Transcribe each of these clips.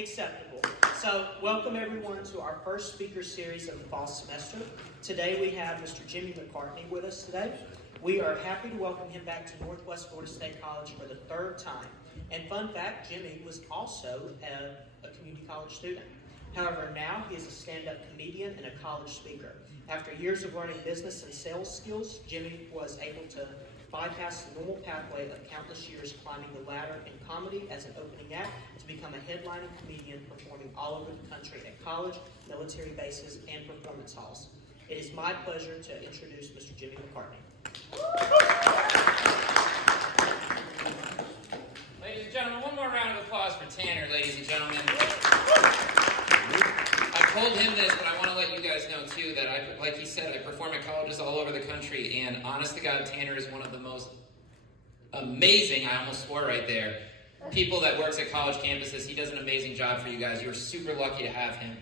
acceptable. So welcome everyone to our first speaker series of the fall semester. Today we have Mr. Jimmy McCartney with us today. We are happy to welcome him back to Northwest Florida State College for the third time. And fun fact, Jimmy was also a community college student. However, now he is a stand-up comedian and a college speaker. After years of learning business and sales skills, Jimmy was able to bypass the normal pathway of countless years climbing the ladder in comedy as an opening act to become a headlining comedian performing all over the country at college, military bases, and performance halls. It is my pleasure to introduce Mr. Jimmy McCartney. Ladies and gentlemen, one more round of applause for Tanner, ladies and gentlemen. I told him this, but I want to let you guys know too that like he said, I perform at colleges all over the country, and honest to God, Tanner is one of the most amazing, I almost swore right there, people that works at college campuses. He does an amazing job for you guys. You're super lucky to have him.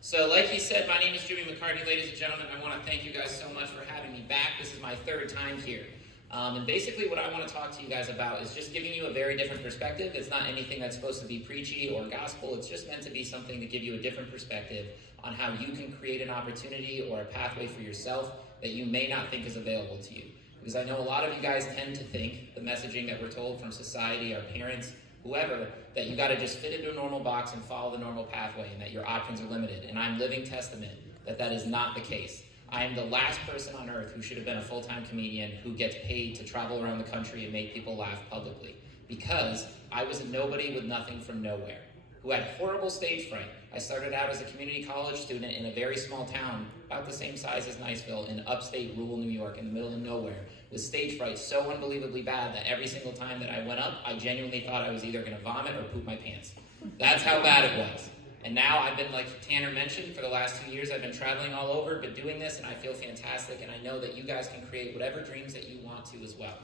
So like he said, my name is Jimmy McCartney, ladies and gentlemen. I want to thank you guys so much for having me back. This is my third time here. And basically what I want to talk to you guys about is just giving you a very different perspective. It's not anything that's supposed to be preachy or gospel. It's just meant to be something to give you a different perspective on how you can create an opportunity or a pathway for yourself that you may not think is available to you. Because I know a lot of you guys tend to think the messaging that we're told from society, our parents, whoever, that you got to just fit into a normal box and follow the normal pathway and that your options are limited. And I'm living testament that that is not the case. I am the last person on earth who should have been a full-time comedian who gets paid to travel around the country and make people laugh publicly. Because I was a nobody with nothing from nowhere, who had horrible stage fright. I started out as a community college student in a very small town, about the same size as Niceville, in upstate rural New York, in the middle of nowhere, with stage fright so unbelievably bad that every single time that I went up, I genuinely thought I was either going to vomit or poop my pants. That's how bad it was. And now I've been, like Tanner mentioned, for the last 2 years, I've been traveling all over, but doing this, and I feel fantastic, and I know that you guys can create whatever dreams that you want to as well.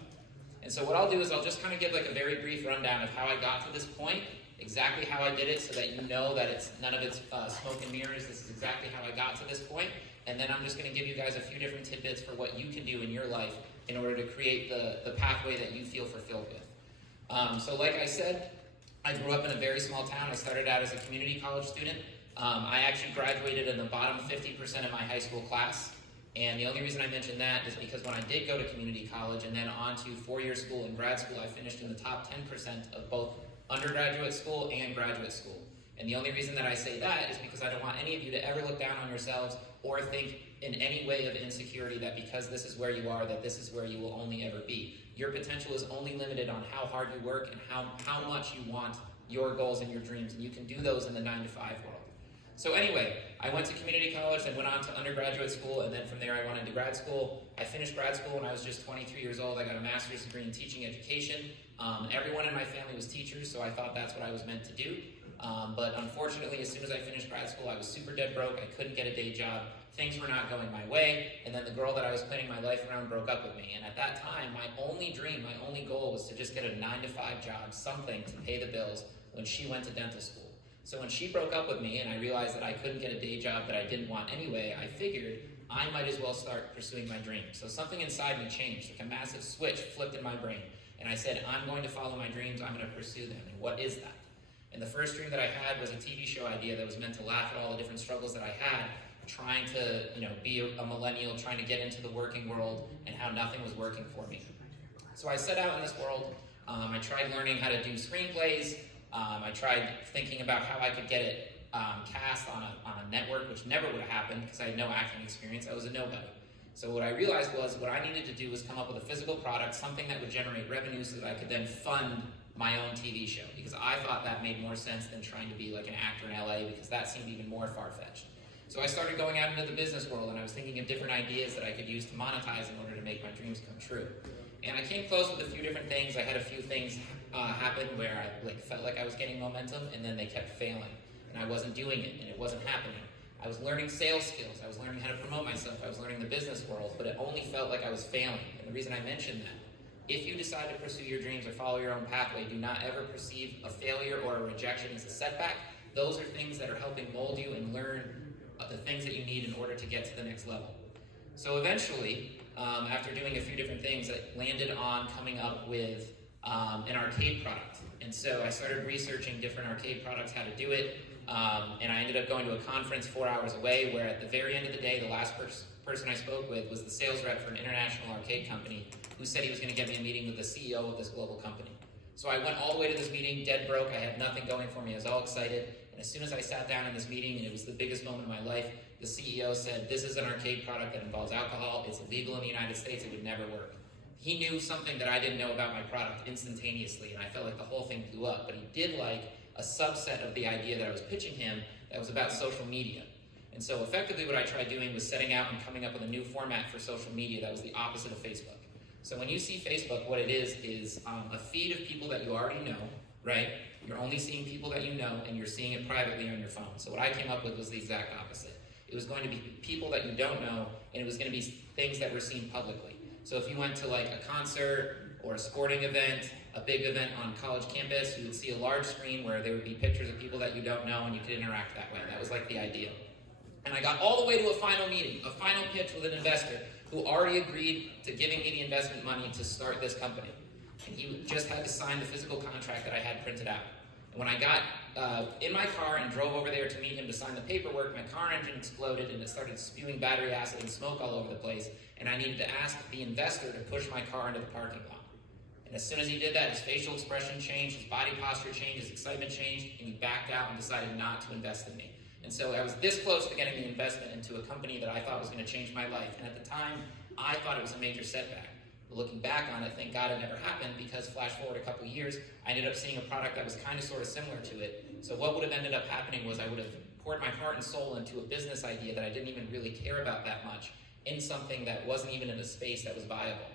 And so what I'll do is I'll just kind of give like a very brief rundown of how I got to this point, exactly how I did it, so that you know that it's none of it's smoke and mirrors. This is exactly how I got to this point. And then I'm just going to give you guys a few different tidbits for what you can do in your life in order to create the pathway that you feel fulfilled with. So like I said, I grew up in a very small town. I started out as a community college student. I actually graduated in the bottom 50% of my high school class. And the only reason I mention that is because when I did go to community college and then on to four-year school and grad school, I finished in the top 10% of both undergraduate school and graduate school. And the only reason that I say that is because I don't want any of you to ever look down on yourselves or think in any way of insecurity that because this is where you are, that this is where you will only ever be. Your potential is only limited on how hard you work and how much you want your goals and your dreams, and you can do those in the 9-to-5 world. So anyway, I went to community college, I went on to undergraduate school, and then from there I went into grad school. I finished grad school when I was just 23 years old. I got a master's degree in teaching education. Everyone in my family was teachers, so I thought that's what I was meant to do. But unfortunately, as soon as I finished grad school, I was super dead broke. I couldn't get a day job. Things were not going my way. And then the girl that I was planning my life around broke up with me. And at that time, my only dream, my only goal was to just get a 9-to-5 job, something to pay the bills when she went to dental school. So when she broke up with me and I realized that I couldn't get a day job that I didn't want anyway, I figured I might as well start pursuing my dream. So something inside me changed, like a massive switch flipped in my brain. And I said, I'm going to follow my dreams, I'm going to pursue them. And what is that? And the first dream that I had was a TV show idea that was meant to laugh at all the different struggles that I had, trying to, be a millennial, trying to get into the working world, and how nothing was working for me. So I set out in this world. I tried learning how to do screenplays. I tried thinking about how I could get it cast on a network, which never would have happened because I had no acting experience. I was a nobody. So what I realized was what I needed to do was come up with a physical product, something that would generate revenue so that I could then fund my own TV show, because I thought that made more sense than trying to be like an actor in LA, because that seemed even more far-fetched. So I started going out into the business world, and I was thinking of different ideas that I could use to monetize in order to make my dreams come true. And I came close with a few different things. I had a few things happen where I felt like I was getting momentum, and then they kept failing, and I wasn't doing it, and it wasn't happening. I was learning sales skills. I was learning how to promote myself. I was learning the business world, but it only felt like I was failing. And the reason I mentioned that, if you decide to pursue your dreams or follow your own pathway, do not ever perceive a failure or a rejection as a setback. Those are things that are helping mold you and learn the things that you need in order to get to the next level. So eventually, after doing a few different things, I landed on coming up with an arcade product. And so I started researching different arcade products, how to do it, and I ended up going to a conference 4 hours away where at the very end of the day, the last person I spoke with was the sales rep for an international arcade company who said he was going to get me a meeting with the CEO of this global company. So I went all the way to this meeting, dead broke. I had nothing going for me. I was all excited. And as soon as I sat down in this meeting, and it was the biggest moment of my life, the CEO said, "This is an arcade product that involves alcohol. It's illegal in the United States. It would never work." He knew something that I didn't know about my product instantaneously, and I felt like the whole thing blew up. But he did like a subset of the idea that I was pitching him that was about social media. And so effectively what I tried doing was setting out and coming up with a new format for social media that was the opposite of Facebook. So when you see Facebook, what it is a feed of people that you already know, right? You're only seeing people that you know, and you're seeing it privately on your phone. So what I came up with was the exact opposite. It was going to be people that you don't know, and it was going to be things that were seen publicly. So if you went to like a concert or a sporting event, a big event on college campus, you would see a large screen where there would be pictures of people that you don't know, and you could interact that way. That was like the idea. And I got all the way to a final meeting, a final pitch with an investor who already agreed to giving me the investment money to start this company. And he just had to sign the physical contract that I had printed out. And when I got in my car and drove over there to meet him to sign the paperwork, my car engine exploded and it started spewing battery acid and smoke all over the place. And I needed to ask the investor to push my car into the parking lot. And as soon as he did that, his facial expression changed, his body posture changed, his excitement changed, and he backed out and decided not to invest in me. And so I was this close to getting the investment into a company that I thought was going to change my life. And at the time, I thought it was a major setback. But looking back on it, thank God it never happened, because flash forward a couple years, I ended up seeing a product that was kind of sort of similar to it. So what would have ended up happening was I would have poured my heart and soul into a business idea that I didn't even really care about that much, in something that wasn't even in a space that was viable.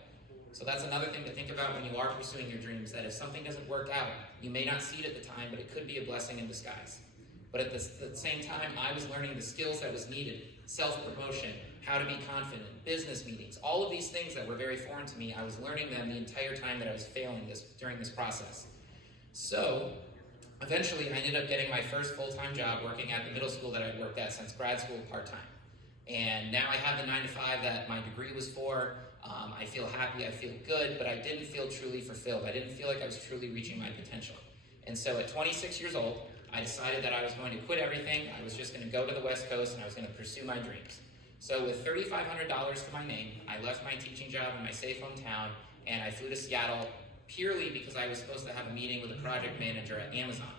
So that's another thing to think about when you are pursuing your dreams, that if something doesn't work out, you may not see it at the time, but it could be a blessing in disguise. But at the same time, I was learning the skills that was needed, self-promotion, how to be confident, business meetings, all of these things that were very foreign to me. I was learning them the entire time that I was failing during this process. So eventually I ended up getting my first full-time job working at the middle school that I'd worked at since grad school part-time. And now I have the 9-to-5 that my degree was for. I feel happy, I feel good, but I didn't feel truly fulfilled. I didn't feel like I was truly reaching my potential. And so at 26 years old, I decided that I was going to quit everything. I was just going to go to the West Coast and I was going to pursue my dreams. So with $3,500 to my name, I left my teaching job in my safe hometown and I flew to Seattle purely because I was supposed to have a meeting with a project manager at Amazon.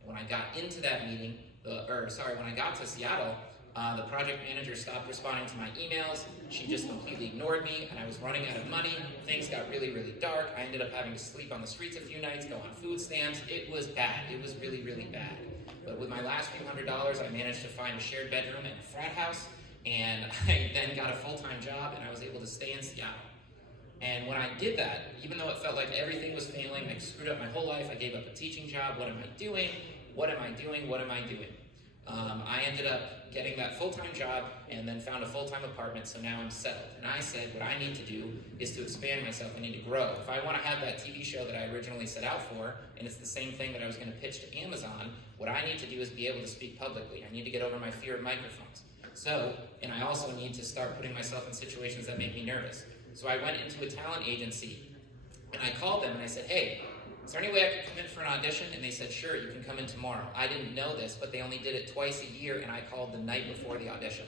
And when I got into that meeting, when I got to Seattle, the project manager stopped responding to my emails. She just completely ignored me, and I was running out of money. Things got really, really dark. I ended up having to sleep on the streets a few nights, go on food stamps. It was bad. It was really, really bad. But with my last few $100s, I managed to find a shared bedroom in a frat house, and I then got a full-time job, and I was able to stay in Seattle. And when I did that, even though it felt like everything was failing, I screwed up my whole life, I gave up a teaching job. What am I doing? What am I doing? What am I doing? I ended up getting that full-time job and then found a full-time apartment, so now I'm settled. And I said, what I need to do is to expand myself. I need to grow. If I want to have that TV show that I originally set out for, and it's the same thing that I was going to pitch to Amazon, what I need to do is be able to speak publicly. I need to get over my fear of microphones. And I also need to start putting myself in situations that make me nervous. So I went into a talent agency, and I called them, and I said, hey, is there any way I could come in for an audition? And they said, sure, you can come in tomorrow. I didn't know this, but they only did it twice a year, and I called the night before the audition.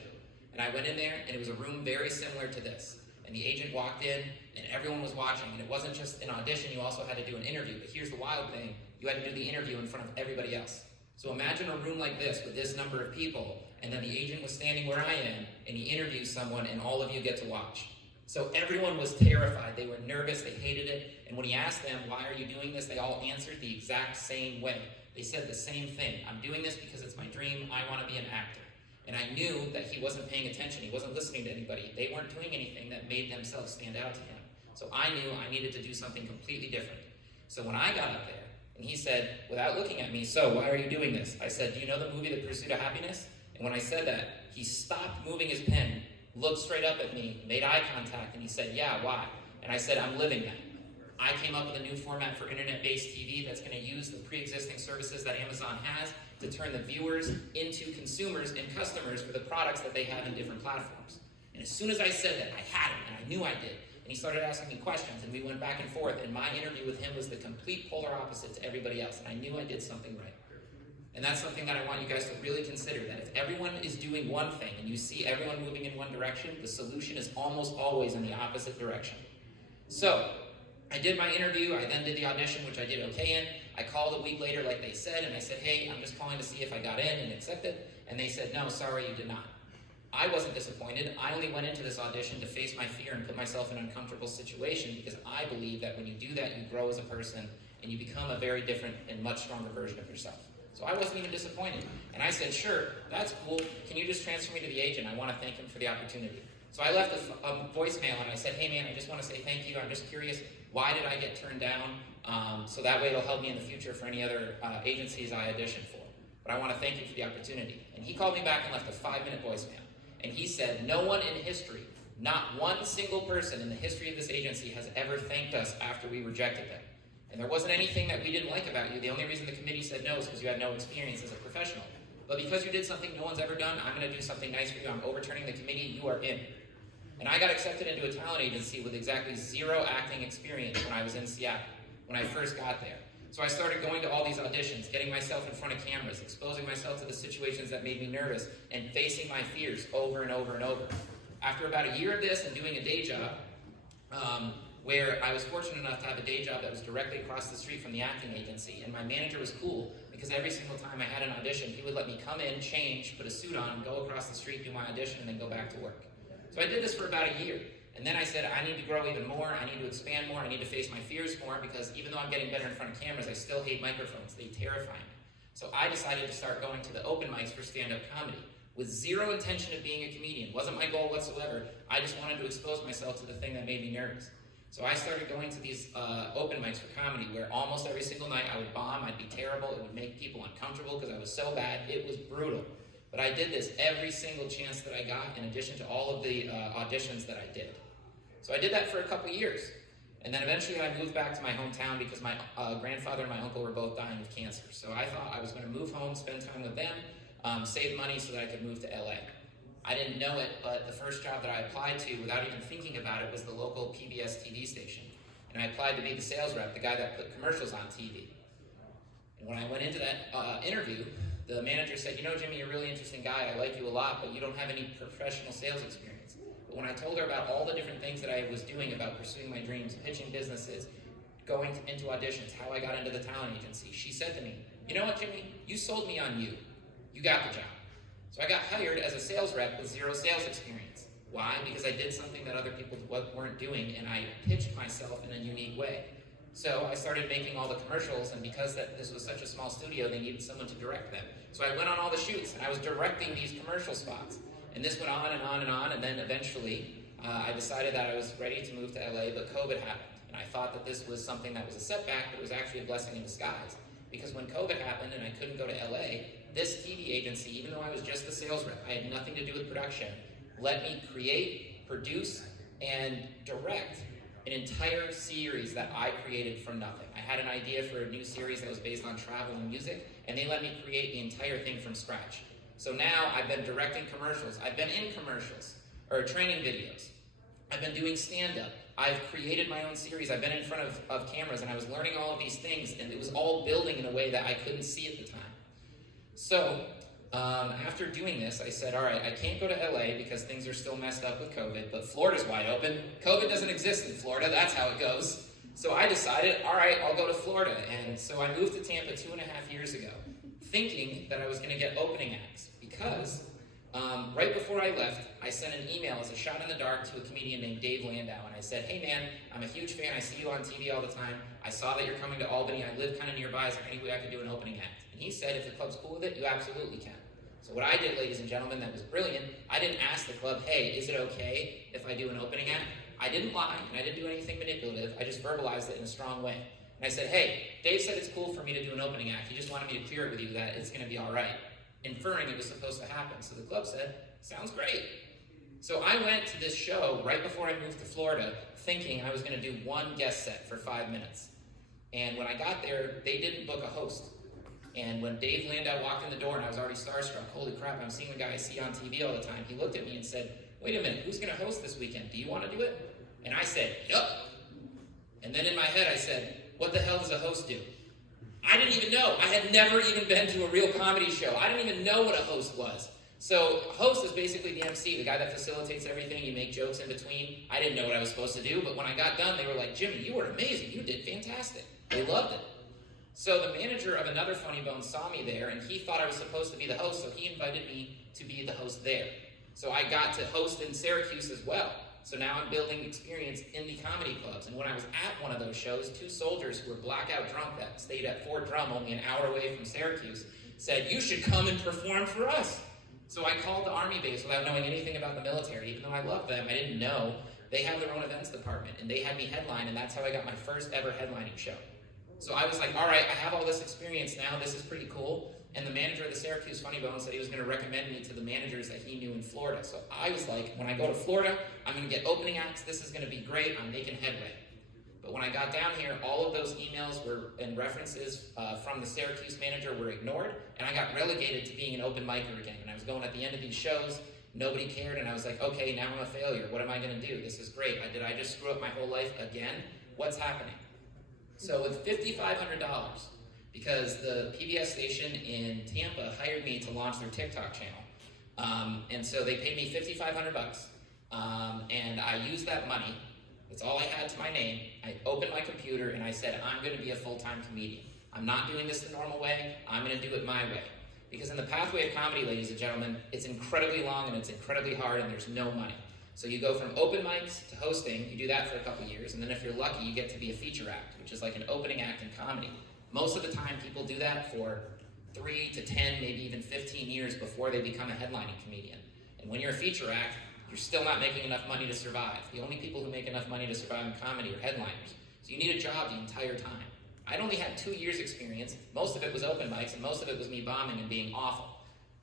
And I went in there, and it was a room very similar to this. And the agent walked in, and everyone was watching. And it wasn't just an audition, you also had to do an interview. But here's the wild thing, you had to do the interview in front of everybody else. So imagine a room like this with this number of people, and then the agent was standing where I am, and he interviews someone, and all of you get to watch. So everyone was terrified. They were nervous. They hated it. And when he asked them, why are you doing this? They all answered the exact same way. They said the same thing. I'm doing this because it's my dream. I want to be an actor. And I knew that he wasn't paying attention. He wasn't listening to anybody. They weren't doing anything that made themselves stand out to him. So I knew I needed to do something completely different. So when I got up there, and he said, without looking at me, so why are you doing this? I said, do you know the movie The Pursuit of Happiness? And when I said that, he stopped moving his pen, looked straight up at me, made eye contact, and he said, yeah, why? And I said, I'm living that. I came up with a new format for internet-based TV that's going to use the pre-existing services that Amazon has to turn the viewers into consumers and customers for the products that they have in different platforms. And as soon as I said that, I had him, and I knew I did. and he started asking me questions, and we went back and forth, and my interview with him was the complete polar opposite to everybody else, and I knew I did something right. And that's something that I want you guys to really consider, that if everyone is doing one thing and you see everyone moving in one direction, the solution is almost always in the opposite direction. So, I did my interview, I then did the audition, which I did okay in. I called a week later like they said, and I said, hey, I'm just calling to see if I got in and accepted. And they said, no, sorry, you did not. I wasn't disappointed. I only went into this audition to face my fear and put myself in an uncomfortable situation, because I believe that when you do that, you grow as a person and you become a very different and much stronger version of yourself. So I wasn't even disappointed. And I said, sure, that's cool. Can you just transfer me to the agent? I want to thank him for the opportunity. So I left a voicemail and I said, hey man, I just want to say thank you. I'm just curious, why did I get turned down? So that way it'll help me in the future for any other agencies I audition for. But I want to thank you for the opportunity. And he called me back and left a 5-minute voicemail. And he said, no one in history, not one single person in the history of this agency has ever thanked us after we rejected them. And there wasn't anything that we didn't like about you. The only reason the committee said no is because you had no experience as a professional. But because you did something no one's ever done, I'm going to do something nice for you. I'm overturning the committee. You are in. And I got accepted into a talent agency with exactly 0 acting experience when I was in Seattle, when I first got there. So I started going to all these auditions, getting myself in front of cameras, exposing myself to the situations that made me nervous, and facing my fears over and over and over. After about a year of this and doing a day job, where I was fortunate enough to have a day job that was directly across the street from the acting agency, and my manager was cool because every single time I had an audition, he would let me come in, change, put a suit on, go across the street, do my audition, and then go back to work. So I did this for about a year, and then I said, I need to grow even more, I need to expand more, I need to face my fears more, because even though I'm getting better in front of cameras, I still hate microphones. They terrify me. So I decided to start going to the open mics for stand-up comedy, with 0 intention of being a comedian. Wasn't my goal whatsoever. I just wanted to expose myself to the thing that made me nervous. So I started going to these open mics for comedy, where almost every single night I would bomb, I'd be terrible, it would make people uncomfortable because I was so bad, it was brutal. But I did this every single chance that I got, in addition to all of the auditions that I did. So I did that for a couple years. And then eventually I moved back to my hometown because my grandfather and my uncle were both dying of cancer. So I thought I was going to move home, spend time with them, save money so that I could move to LA. I didn't know it, but the first job that I applied to, without even thinking about it, was the local PBS TV station. And I applied to be the sales rep, the guy that put commercials on TV. And when I went into that interview, the manager said, you know, Jimmy, you're a really interesting guy, I like you a lot, but you don't have any professional sales experience. But when I told her about all the different things that I was doing about pursuing my dreams, pitching businesses, going into auditions, how I got into the talent agency, she said to me, you know what, Jimmy, you sold me on you. You got the job. So I got hired as a sales rep with 0 sales experience. Why? Because I did something that other people weren't doing, and I pitched myself in a unique way. So I started making all the commercials, and because this was such a small studio, they needed someone to direct them. So I went on all the shoots, and I was directing these commercial spots. And this went on and on and on, and then eventually I decided that I was ready to move to LA, but COVID happened. And I thought that this was something that was a setback, but it was actually a blessing in disguise. Because when COVID happened and I couldn't go to LA, this TV agency, even though I was just the sales rep, I had nothing to do with production, let me create, produce, and direct an entire series that I created from nothing. I had an idea for a new series that was based on travel and music, and they let me create the entire thing from scratch. So now I've been directing commercials, I've been in commercials, or training videos, I've been doing stand-up, I've created my own series, I've been in front of cameras, and I was learning all of these things, and it was all building in a way that I couldn't see at the time. So, after doing this, I said, all right, I can't go to LA because things are still messed up with COVID, but Florida's wide open. COVID doesn't exist in Florida, that's how it goes. So I decided, all right, I'll go to Florida. And so I moved to Tampa 2.5 years ago, thinking that I was gonna get opening acts, because right before I left, I sent an email as a shot in the dark to a comedian named Dave Landau, and I said, hey man, I'm a huge fan, I see you on TV all the time, I saw that you're coming to Albany, I live kind of nearby, is there any way I could do an opening act? And he said, if the club's cool with it, you absolutely can. So what I did, ladies and gentlemen, that was brilliant, I didn't ask the club, hey, is it okay if I do an opening act? I didn't lie, and I didn't do anything manipulative, I just verbalized it in a strong way. And I said, hey, Dave said it's cool for me to do an opening act, he just wanted me to clear it with you that it's gonna be all right, inferring it was supposed to happen. So the club said, sounds great. So I went to this show right before I moved to Florida, thinking I was gonna do one guest set for 5 minutes. And when I got there, they didn't book a host. And when Dave Landau walked in the door and I was already starstruck, holy crap, I'm seeing the guy I see on TV all the time, he looked at me and said, wait a minute, who's gonna host this weekend? Do you wanna do it? And I said, yup. And then in my head I said, what the hell does a host do? I didn't even know. I had never even been to a real comedy show. I didn't even know what a host was. So a host is basically the MC, the guy that facilitates everything. You make jokes in between. I didn't know what I was supposed to do, but when I got done, they were like, Jimmy, you were amazing. You did fantastic. They loved it. So the manager of another Funny Bone saw me there, and he thought I was supposed to be the host, so he invited me to be the host there. So I got to host in Syracuse as well. So now I'm building experience in the comedy clubs. And when I was at one of those shows, 2 soldiers who were blackout drunk that stayed at Fort Drum, only an hour away from Syracuse, said, you should come and perform for us. So I called the Army base without knowing anything about the military. Even though I loved them, I didn't know. They have their own events department, and they had me headline, and that's how I got my first ever headlining show. So I was like, all right, I have all this experience now. This is pretty cool. And the manager of the Syracuse Funny Bone said he was going to recommend me to the managers that he knew in Florida. So I was like, when I go to Florida, I'm going to get opening acts. This is going to be great. I'm making headway. But when I got down here, all of those emails were and references from the Syracuse manager were ignored, and I got relegated to being an open micer again. And I was going at the end of these shows. Nobody cared, and I was like, okay, now I'm a failure. What am I going to do? This is great. Did I just screw up my whole life again? What's happening? So with $5,500, because the PBS station in Tampa hired me to launch their TikTok channel. And so they paid me $5,500, and I used that money. That's all I had to my name. I opened my computer and I said, I'm going to be a full-time comedian. I'm not doing this the normal way. I'm going to do it my way. Because in the pathway of comedy, ladies and gentlemen, it's incredibly long and it's incredibly hard and there's no money. So you go from open mics to hosting, you do that for a couple years, and then if you're lucky, you get to be a feature act, which is like an opening act in comedy. Most of the time, people do that for 3 to 10, maybe even 15 years before they become a headlining comedian. And when you're a feature act, you're still not making enough money to survive. The only people who make enough money to survive in comedy are headliners. So you need a job the entire time. I'd only had 2 years experience. Most of it was open mics, and most of it was me bombing and being awful.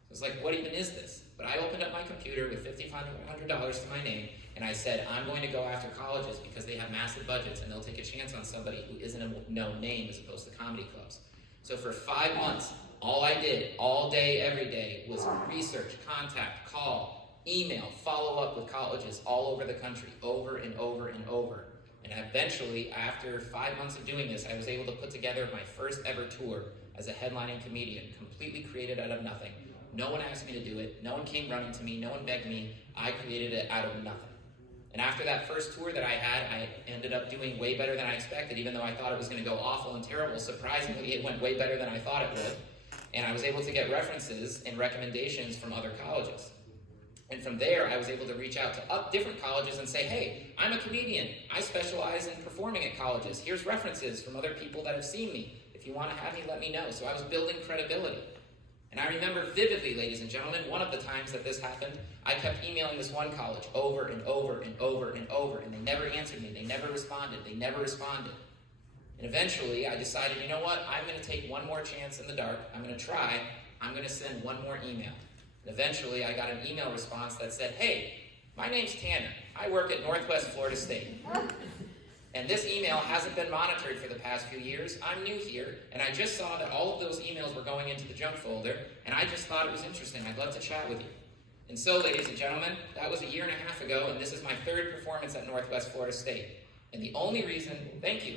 So it's like, what even is this? But I opened up my computer with $5,500 to my name, and I said, I'm going to go after colleges because they have massive budgets, and they'll take a chance on somebody who isn't a known name as opposed to comedy clubs. So for 5 months, all I did, all day, every day, was research, contact, call, email, follow up with colleges all over the country, over and over and over. And eventually, after 5 months of doing this, I was able to put together my first ever tour as a headlining comedian, completely created out of nothing. No one asked me to do it. No one came running to me. No one begged me. I created it out of nothing. And after that first tour that I had, I ended up doing way better than I expected, even though I thought it was going to go awful and terrible. Surprisingly, it went way better than I thought it would. And I was able to get references and recommendations from other colleges. And from there, I was able to reach out to different colleges and say, hey, I'm a comedian. I specialize in performing at colleges. Here's references from other people that have seen me. If you want to have me, let me know. So I was building credibility. And I remember vividly, ladies and gentlemen, one of the times that this happened, I kept emailing this one college over and over and over and over, and they never answered me. They never responded. They never responded. And eventually, I decided, you know what? I'm going to take one more chance in the dark. I'm going to try. I'm going to send one more email. And eventually, I got an email response that said, hey, my name's Tanner. I work at Northwest Florida State. And this email hasn't been monitored for the past few years. I'm new here, and I just saw that all of those emails were going into the junk folder, and I just thought it was interesting. I'd love to chat with you. And so, ladies and gentlemen, that was 1.5 years ago, and this is my 3rd performance at Northwest Florida State. And the only reason, thank you.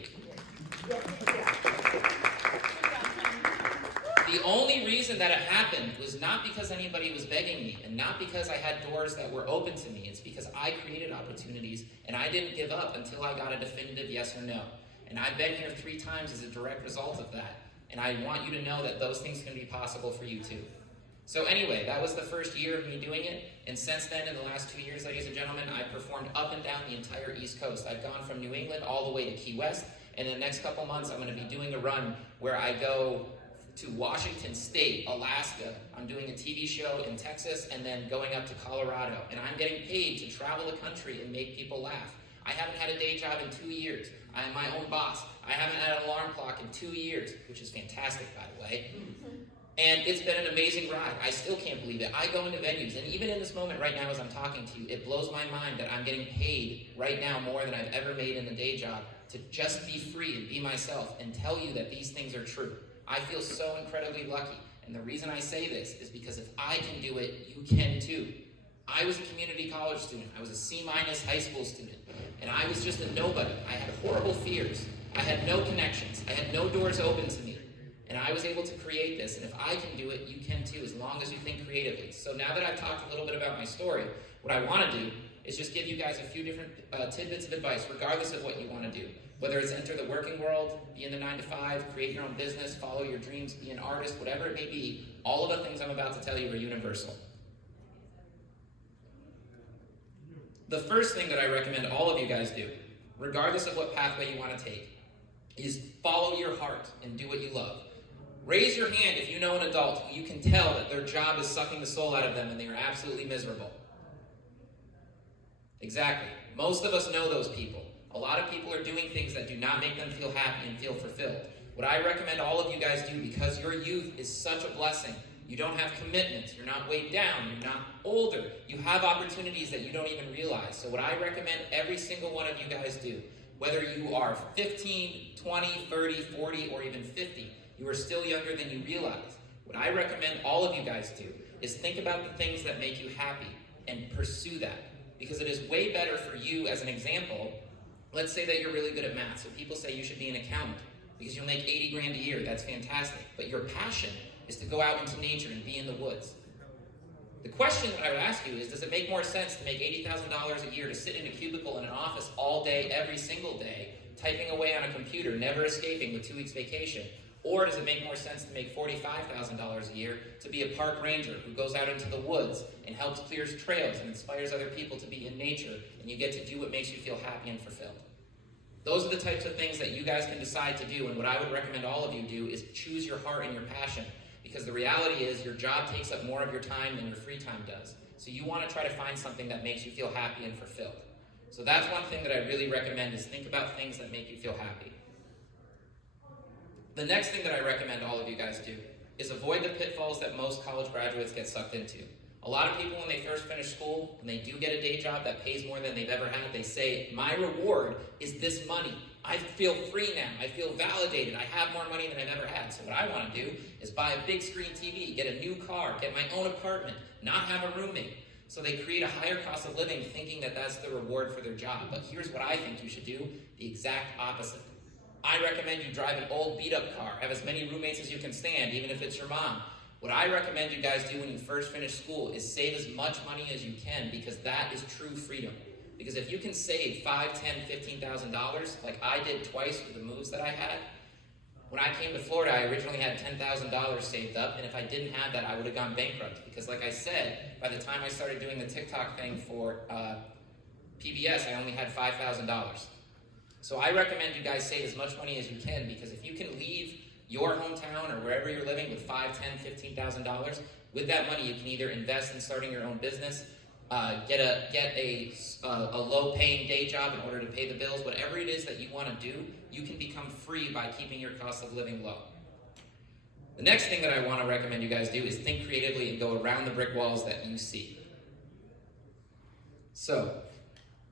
The only reason that it happened was not because anybody was begging me and not because I had doors that were open to me. It's because I created opportunities and I didn't give up until I got a definitive yes or no. And I've been here 3 times as a direct result of that. And I want you to know that those things can be possible for you too. So anyway, that was the first year of me doing it. And since then, in the last 2 years, ladies and gentlemen, I've performed up and down the entire East Coast. I've gone from New England all the way to Key West. And in the next couple months, I'm going to be doing a run where I go to Washington State, Alaska. I'm doing a TV show in Texas and then going up to Colorado. And I'm getting paid to travel the country and make people laugh. I haven't had a day job in 2 years. I am my own boss. I haven't had an alarm clock in 2 years, which is fantastic, by the way. And it's been an amazing ride. I still can't believe it. I go into venues, and even in this moment right now as I'm talking to you, it blows my mind that I'm getting paid right now more than I've ever made in a day job to just be free and be myself and tell you that these things are true. I feel so incredibly lucky. And the reason I say this is because if I can do it, you can too. I was a community college student. I was a C- high school student. And I was just a nobody. I had horrible fears. I had no connections. I had no doors open to me. And I was able to create this. And if I can do it, you can too, as long as you think creatively. So now that I've talked a little bit about my story, what I want to do is just give you guys a few different tidbits of advice, regardless of what you want to do. Whether it's enter the working world, be in the 9 to 5, create your own business, follow your dreams, be an artist, whatever it may be, all of the things I'm about to tell you are universal. The first thing that I recommend all of you guys do, regardless of what pathway you want to take, is follow your heart and do what you love. Raise your hand if you know an adult who you can tell that their job is sucking the soul out of them and they are absolutely miserable. Exactly. Most of us know those people. A lot of people are doing things that do not make them feel happy and feel fulfilled. What I recommend all of you guys do, because your youth is such a blessing, you don't have commitments, you're not weighed down, you're not older, you have opportunities that you don't even realize. So what I recommend every single one of you guys do, whether you are 15, 20, 30, 40, or even 50, you are still younger than you realize. What I recommend all of you guys do is think about the things that make you happy and pursue that. Because it is way better for you, as an example, let's say that you're really good at math. So people say you should be an accountant because you'll make 80 grand a year. That's fantastic. But your passion is to go out into nature and be in the woods. The question that I would ask you is, does it make more sense to make $80,000 a year to sit in a cubicle in an office all day, every single day, typing away on a computer, never escaping with 2 weeks vacation? Or does it make more sense to make $45,000 a year to be a park ranger who goes out into the woods and helps clear trails and inspires other people to be in nature, and you get to do what makes you feel happy and fulfilled? Those are the types of things that you guys can decide to do, and what I would recommend all of you do is choose your heart and your passion, because the reality is your job takes up more of your time than your free time does. So you want to try to find something that makes you feel happy and fulfilled. So that's one thing that I really recommend, is think about things that make you feel happy. The next thing that I recommend all of you guys do is avoid the pitfalls that most college graduates get sucked into. A lot of people, when they first finish school, and they do get a day job that pays more than they've ever had, they say, my reward is this money. I feel free now. I feel validated. I have more money than I've ever had. So what I want to do is buy a big screen TV, get a new car, get my own apartment, not have a roommate. So they create a higher cost of living thinking that that's the reward for their job. But here's what I think you should do, the exact opposite. I recommend you drive an old beat-up car, have as many roommates as you can stand, even if it's your mom. What I recommend you guys do when you first finish school is save as much money as you can, because that is true freedom. Because if you can save $5,000, $10,000, $15,000, like I did twice with the moves that I had, when I came to Florida, I originally had $10,000 saved up, and if I didn't have that, I would have gone bankrupt. Because like I said, by the time I started doing the TikTok thing for PBS, I only had $5,000. So I recommend you guys save as much money as you can, because if you can leave your hometown or wherever you're living with $5,000, $10,000, $15,000, with that money you can either invest in starting your own business, get a low-paying day job in order to pay the bills, whatever it is that you want to do, you can become free by keeping your cost of living low. The next thing that I want to recommend you guys do is think creatively and go around the brick walls that you see. So,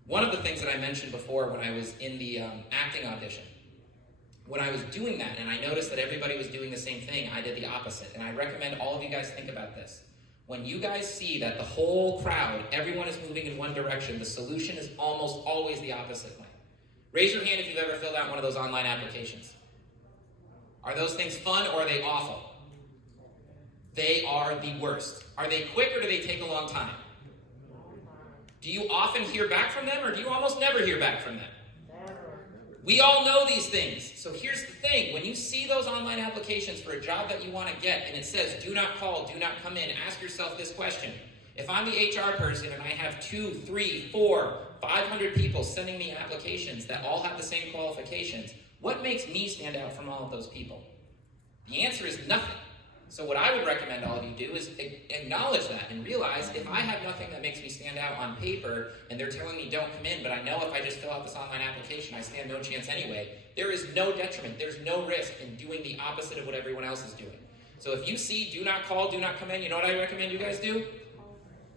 one of the things that I mentioned before when I was in the acting audition, when I was doing that and I noticed that everybody was doing the same thing, I did the opposite. And I recommend all of you guys think about this. When you guys see that the whole crowd, everyone is moving in one direction, the solution is almost always the opposite way. Raise your hand if you've ever filled out one of those online applications. Are those things fun or are they awful? They are the worst. Are they quick or do they take a long time? Do you often hear back from them, or do you almost never hear back from them? We all know these things. So here's the thing. When you see those online applications for a job that you want to get, and it says, do not call, do not come in, ask yourself this question. If I'm the HR person and I have 2, 3, 4, 500 people sending me applications that all have the same qualifications, what makes me stand out from all of those people? The answer is nothing. So what I would recommend all of you do is acknowledge that and realize, if I have nothing that makes me stand out on paper and they're telling me don't come in, but I know if I just fill out this online application I stand no chance anyway, there is no detriment, there's no risk in doing the opposite of what everyone else is doing. So if you see do not call, do not come in, you know what I recommend you guys do?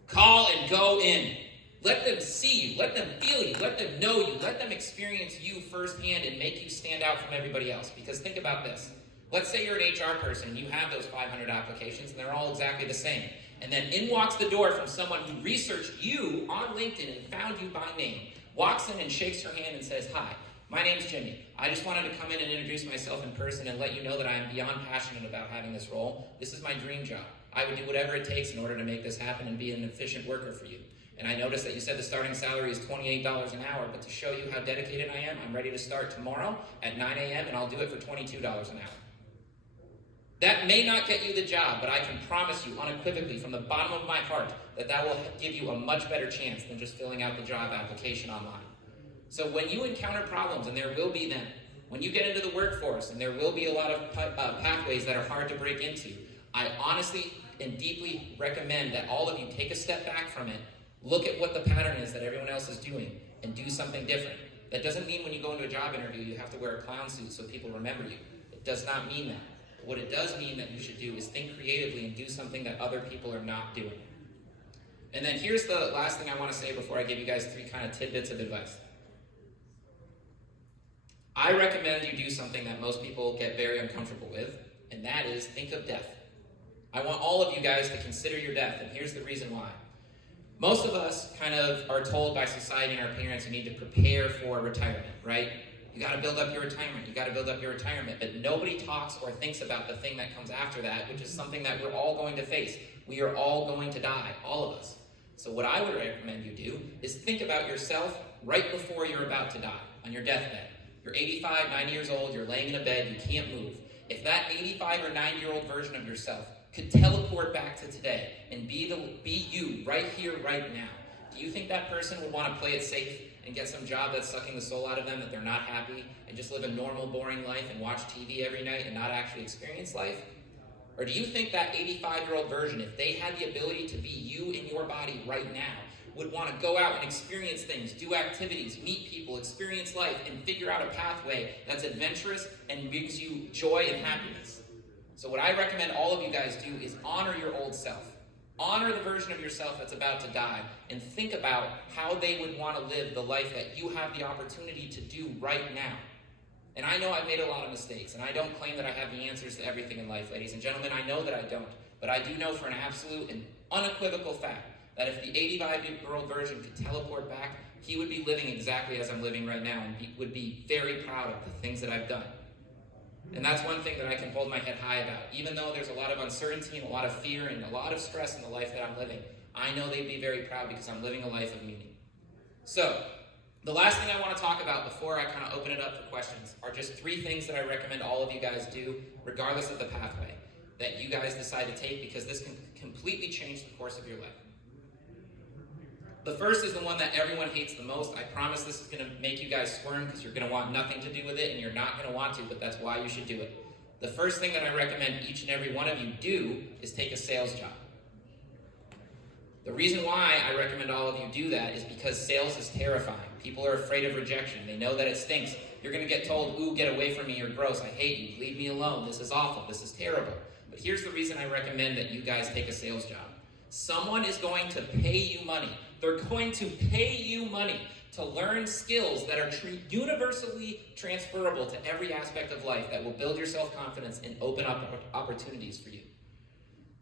Call and go in. Let them see you, let them feel you, let them know you, let them experience you firsthand and make you stand out from everybody else. Because think about this. Let's say you're an HR person and you have those 500 applications and they're all exactly the same. And then in walks the door from someone who researched you on LinkedIn and found you by name, walks in and shakes your hand and says, "Hi, my name's Jimmy. I just wanted to come in and introduce myself in person and let you know that I am beyond passionate about having this role. This is my dream job. I would do whatever it takes in order to make this happen and be an efficient worker for you. And I noticed that you said the starting salary is $28 an hour, but to show you how dedicated I am, I'm ready to start tomorrow at 9 a.m. and I'll do it for $22 an hour." That may not get you the job, but I can promise you unequivocally from the bottom of my heart that that will give you a much better chance than just filling out the job application online. So when you encounter problems, and there will be them, when you get into the workforce, and there will be a lot of pathways that are hard to break into, I honestly and deeply recommend that all of you take a step back from it, look at what the pattern is that everyone else is doing, and do something different. That doesn't mean when you go into a job interview you have to wear a clown suit so people remember you. It does not mean that. What it does mean that you should do is think creatively and do something that other people are not doing. And then here's the last thing I want to say before I give you guys 3 kind of tidbits of advice. I recommend you do something that most people get very uncomfortable with, and that is think of death. I want all of you guys to consider your death, and here's the reason why. Most of us kind of are told by society and our parents you need to prepare for retirement, right? You got to build up your retirement. You got to build up your retirement. But nobody talks or thinks about the thing that comes after that, which is something that we're all going to face. We are all going to die, all of us. So what I would recommend you do is think about yourself right before you're about to die, on your deathbed. You're 85, 90 years old, you're laying in a bed, you can't move. If that 85 or 90-year-old version of yourself could teleport back to today and be you right here, right now, do you think that person would want to play it safe and get some job that's sucking the soul out of them, that they're not happy, and just live a normal, boring life and watch TV every night and not actually experience life? Or do you think that 85-year-old version, if they had the ability to be you in your body right now, would want to go out and experience things, do activities, meet people, experience life, and figure out a pathway that's adventurous and brings you joy and happiness? So what I recommend all of you guys do is honor your old self. Honor the version of yourself that's about to die, and think about how they would want to live the life that you have the opportunity to do right now. And I know I've made a lot of mistakes, and I don't claim that I have the answers to everything in life, ladies and gentlemen. I know that I don't. But I do know for an absolute and unequivocal fact that if the 85-year-old version could teleport back, he would be living exactly as I'm living right now and would be very proud of the things that I've done. And that's one thing that I can hold my head high about. Even though there's a lot of uncertainty and a lot of fear and a lot of stress in the life that I'm living, I know they'd be very proud because I'm living a life of meaning. So, the last thing I want to talk about before I kind of open it up for questions are just 3 things that I recommend all of you guys do, regardless of the pathway that you guys decide to take, because this can completely change the course of your life. The first is the one that everyone hates the most. I promise this is going to make you guys squirm because you're going to want nothing to do with it and you're not going to want to, but that's why you should do it. The first thing that I recommend each and every one of you do is take a sales job. The reason why I recommend all of you do that is because sales is terrifying. People are afraid of rejection. They know that it stinks. You're going to get told, "Ooh, get away from me, you're gross, I hate you, leave me alone, this is awful, this is terrible." But here's the reason I recommend that you guys take a sales job. Someone is going to pay you money. They're going to pay you money to learn skills that are universally transferable to every aspect of life that will build your self-confidence and open up opportunities for you.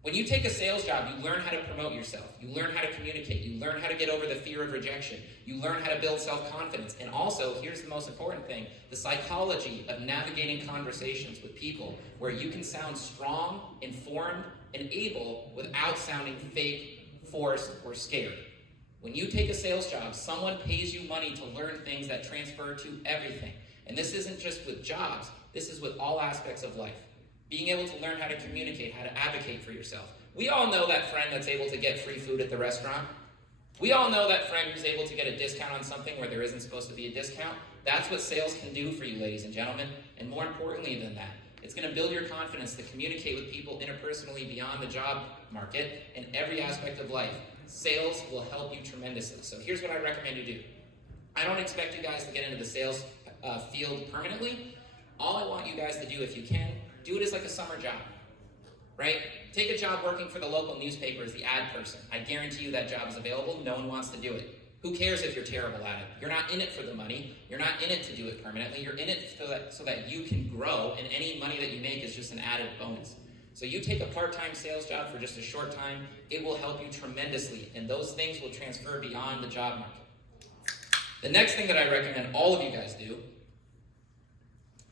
When you take a sales job, you learn how to promote yourself. You learn how to communicate. You learn how to get over the fear of rejection. You learn how to build self-confidence. And also, here's the most important thing, the psychology of navigating conversations with people where you can sound strong, informed, and able without sounding fake, forced, or scared. When you take a sales job, someone pays you money to learn things that transfer to everything. And this isn't just with jobs, this is with all aspects of life. Being able to learn how to communicate, how to advocate for yourself. We all know that friend that's able to get free food at the restaurant. We all know that friend who's able to get a discount on something where there isn't supposed to be a discount. That's what sales can do for you, ladies and gentlemen. And more importantly than that, it's going to build your confidence to communicate with people interpersonally beyond the job market in every aspect of life. Sales will help you tremendously. So here's what I recommend you do. I don't expect you guys to get into the sales field permanently. All I want you guys to do, if you can, do it as like a summer job, right? Take a job working for the local newspaper as the ad person. I guarantee you that job is available. No one wants to do it. Who cares if you're terrible at it? You're not in it for the money. You're not in it to do it permanently. You're in it so that you can grow, and any money that you make is just an added bonus. So you take a part-time sales job for just a short time, it will help you tremendously, and those things will transfer beyond the job market. The next thing that I recommend all of you guys do